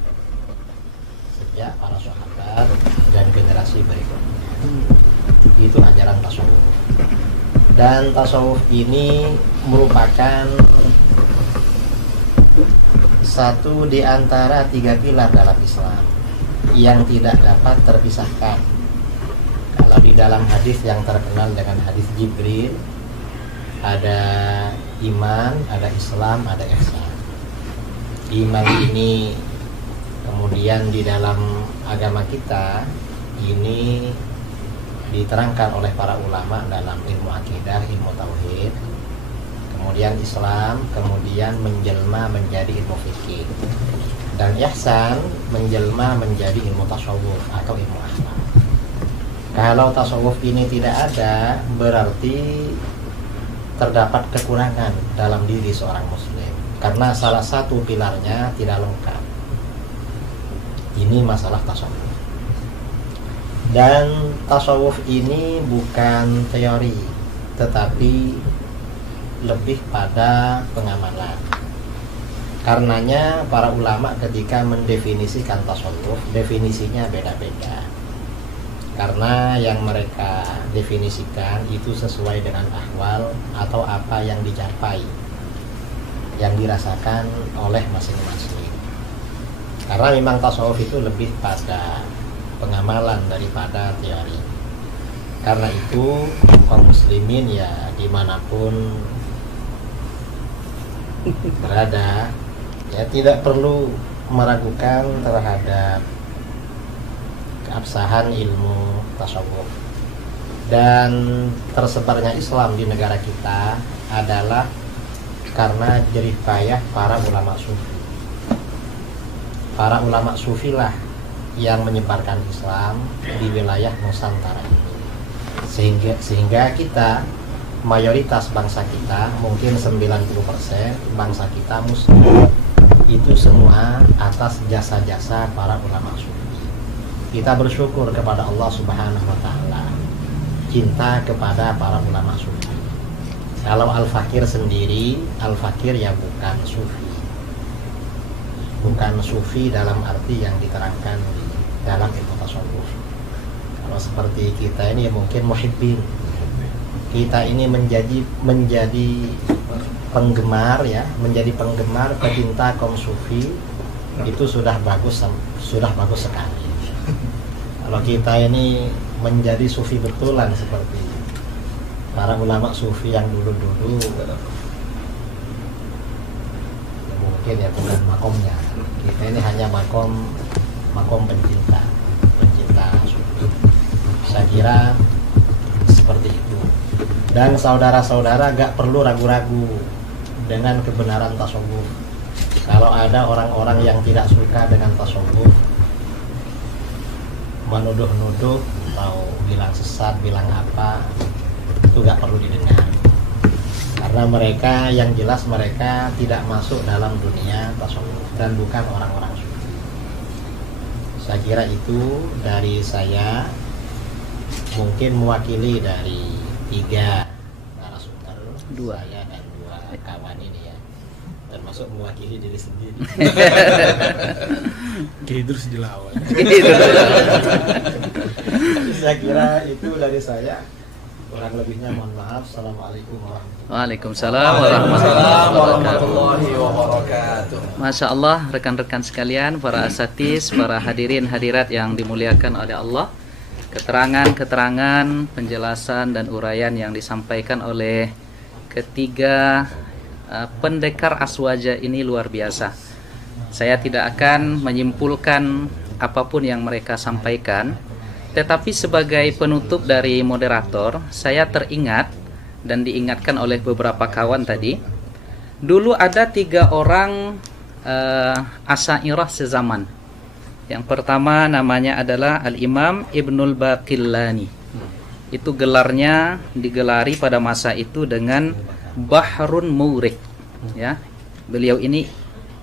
sejak para sahabat dan generasi berikutnya. Itu ajaran tasawuf. Dan tasawuf ini merupakan satu di antara 3 pilar dalam Islam yang tidak dapat terpisahkan. Kalau di dalam hadis yang terkenal dengan hadis Jibril, ada iman, ada Islam, ada ihsan. Iman ini kemudian di dalam agama kita ini diterangkan oleh para ulama dalam ilmu akidah, ilmu tauhid. Kemudian Islam, kemudian menjelma menjadi ilmu fikih. Dan ihsan menjelma menjadi ilmu tasawuf atau ilmu akhlak. Kalau tasawuf ini tidak ada, berarti terdapat kekurangan dalam diri seorang muslim, karena salah satu pilarnya tidak lengkap. Ini masalah tasawuf. Dan tasawuf ini bukan teori, tetapi lebih pada pengamalan. Karenanya para ulama ketika mendefinisikan tasawuf, definisinya beda-beda. Karena yang mereka definisikan itu sesuai dengan ahwal atau apa yang dicapai, yang dirasakan oleh masing-masing. Karena memang tasawuf itu lebih pada pengamalan daripada teori. Karena itu kaum muslimin ya dimanapun berada, ya tidak perlu meragukan terhadap keabsahan ilmu tasawuf. Dan tersebarnya Islam di negara kita adalah karena jerih payah para ulama sufi. Para ulama sufi lah yang menyebarkan Islam di wilayah Nusantara ini. Sehingga kita, mayoritas bangsa kita, mungkin 90% bangsa kita muslim, itu semua atas jasa-jasa para ulama sufi. Kita bersyukur kepada Allah Subhanahu wa Ta'ala, cinta kepada para ulama sufi. Kalau Al-Fakir sendiri, Al-Fakir ya bukan sufi. Bukan sufi dalam arti yang diterangkan dalam ilmu tasawuf. Kalau seperti kita ini ya mungkin muhibbin. Kita ini menjadi penggemar ya, menjadi penggemar pecinta kaum sufi, itu sudah bagus sekali. Kalau kita ini menjadi sufi betulan seperti para ulama sufi yang dulu-dulu, ya mungkin ya bukan makomnya. Kita ini hanya makom pencinta sufi. Saya kira seperti itu. Dan saudara-saudara gak perlu ragu-ragu dengan kebenaran tasawuf. Kalau ada orang-orang yang tidak suka dengan tasawuf, menuduh-nuduh atau bilang sesat, bilang apa, itu gak perlu didengar. Karena mereka, yang jelas mereka tidak masuk dalam dunia tasawuf dan bukan orang-orang sufi. Saya kira itu dari saya, mungkin mewakili dari 3 narasumber, 2 saya dan 2 kawan ini ya, termasuk mewakili diri sendiri. Oke, terus dilawan. Saya kira itu dari saya. Kurang lebihnya mohon maaf. Assalamualaikum warahmatullahi wabarakatuh. Waalaikumsalam warahmatullahi wabarakatuh. Masya Allah, rekan-rekan sekalian, para asatiz, para hadirin hadirat yang dimuliakan oleh Allah, keterangan-keterangan, penjelasan dan uraian yang disampaikan oleh ketiga pendekar aswaja ini luar biasa. Saya tidak akan menyimpulkan apapun yang mereka sampaikan, tetapi sebagai penutup dari moderator, saya teringat dan diingatkan oleh beberapa kawan tadi. Dulu ada 3 orang Asy'ariyah sezaman. Yang pertama namanya adalah Al-Imam Ibnul Baqillani. Itu gelarnya digelari pada masa itu dengan Bahrun Mawrik. Ya, beliau ini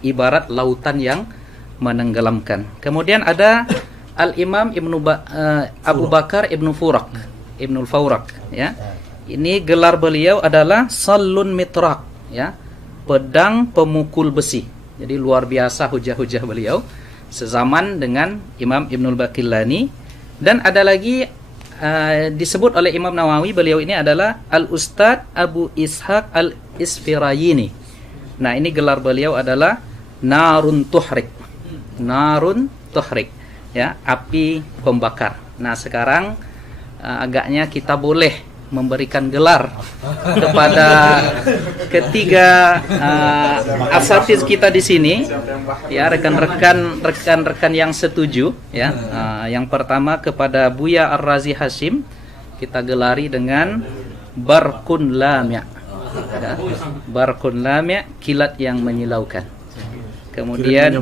ibarat lautan yang menenggelamkan. Kemudian ada Al-Imam Abu Bakar Ibnu Furak, Ibnul Fawrak, ya. Ini gelar beliau adalah Sallun Mitraq, ya. Pedang pemukul besi. Jadi luar biasa hujah-hujah beliau sezaman dengan Imam Ibnul Baqillani. Dan ada lagi disebut oleh Imam Nawawi, beliau ini adalah Al-Ustadz Abu Ishaq Al-Isfirayini. Nah, ini gelar beliau adalah Narun Tuhrik. Narun Tuhrik, ya, api pembakar. Nah, sekarang agaknya kita boleh memberikan gelar kepada ketiga asatiz kita di sini, ya, rekan-rekan yang setuju, ya. Yang pertama kepada Buya Ar-Razi Hashim kita gelari dengan Barqun Lami', ya. Barqun Lami', kilat yang menyilaukan. Kemudian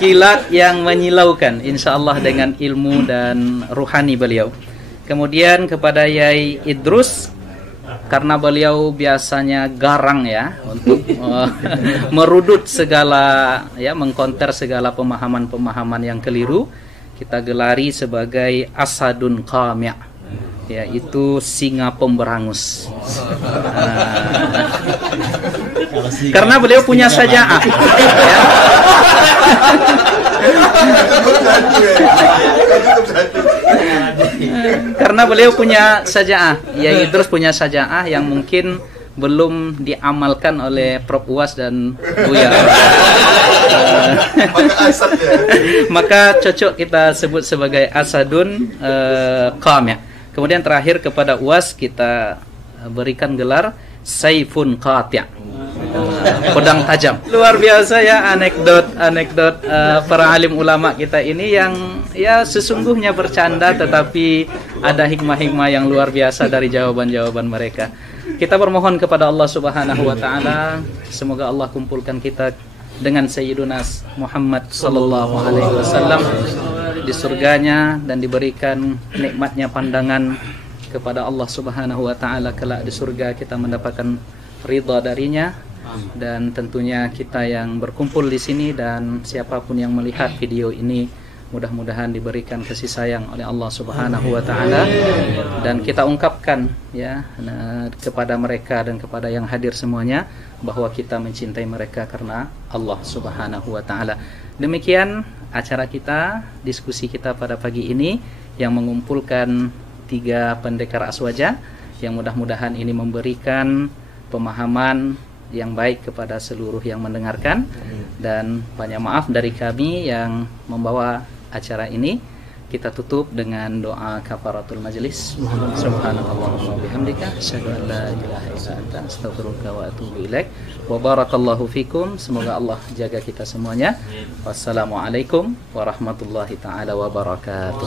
kilat yang menyilaukan, insya Allah dengan ilmu dan ruhani beliau. Kemudian kepada Yai Idrus, karena beliau biasanya garang, ya, untuk merudut segala, ya, mengkonter segala pemahaman-pemahaman yang keliru, kita gelari sebagai Asadun Qami', yaitu singa pemberangus. Karena beliau punya saja'ah, ya. Karena beliau punya saja'ah, ya, terus punya saja'ah yang mungkin belum diamalkan oleh Prof Uwas dan Buya. Maka cocok kita sebut sebagai Asadun Qami'. Kemudian terakhir kepada Uwas kita berikan gelar Saifun Qati', pedang tajam. Luar biasa, ya, anekdot para alim ulama kita ini yang, ya, sesungguhnya bercanda tetapi ada hikmah-hikmah yang luar biasa dari jawaban-jawaban mereka. Kita bermohon kepada Allah Subhanahu wa taala, semoga Allah kumpulkan kita dengan Sayyiduna Muhammad sallallahu alaihi wasallam di surganya dan diberikan nikmatnya pandangan kepada Allah Subhanahu wa taala kelak di surga, kita mendapatkan ridha darinya. Dan tentunya kita yang berkumpul di sini dan siapapun yang melihat video ini mudah-mudahan diberikan kasih sayang oleh Allah Subhanahu wa taala, dan kita ungkapkan, ya, kepada mereka dan kepada yang hadir semuanya bahwa kita mencintai mereka karena Allah Subhanahu wa taala. Demikian acara kita, diskusi kita pada pagi ini yang mengumpulkan 3 pendekar aswaja, yang mudah-mudahan ini memberikan pemahaman yang baik kepada seluruh yang mendengarkan. Dan banyak maaf dari kami yang membawa acara ini. Kita tutup dengan doa kafaratul majlis. Subhanallahumma bihamdika asyhadu an la ilaha illa anta astaghfiruka wa atubu ilaik. Wa barakallahu fikum. Semoga Allah jaga kita semuanya. Wassalamualaikum warahmatullahi taala wabarakatuh.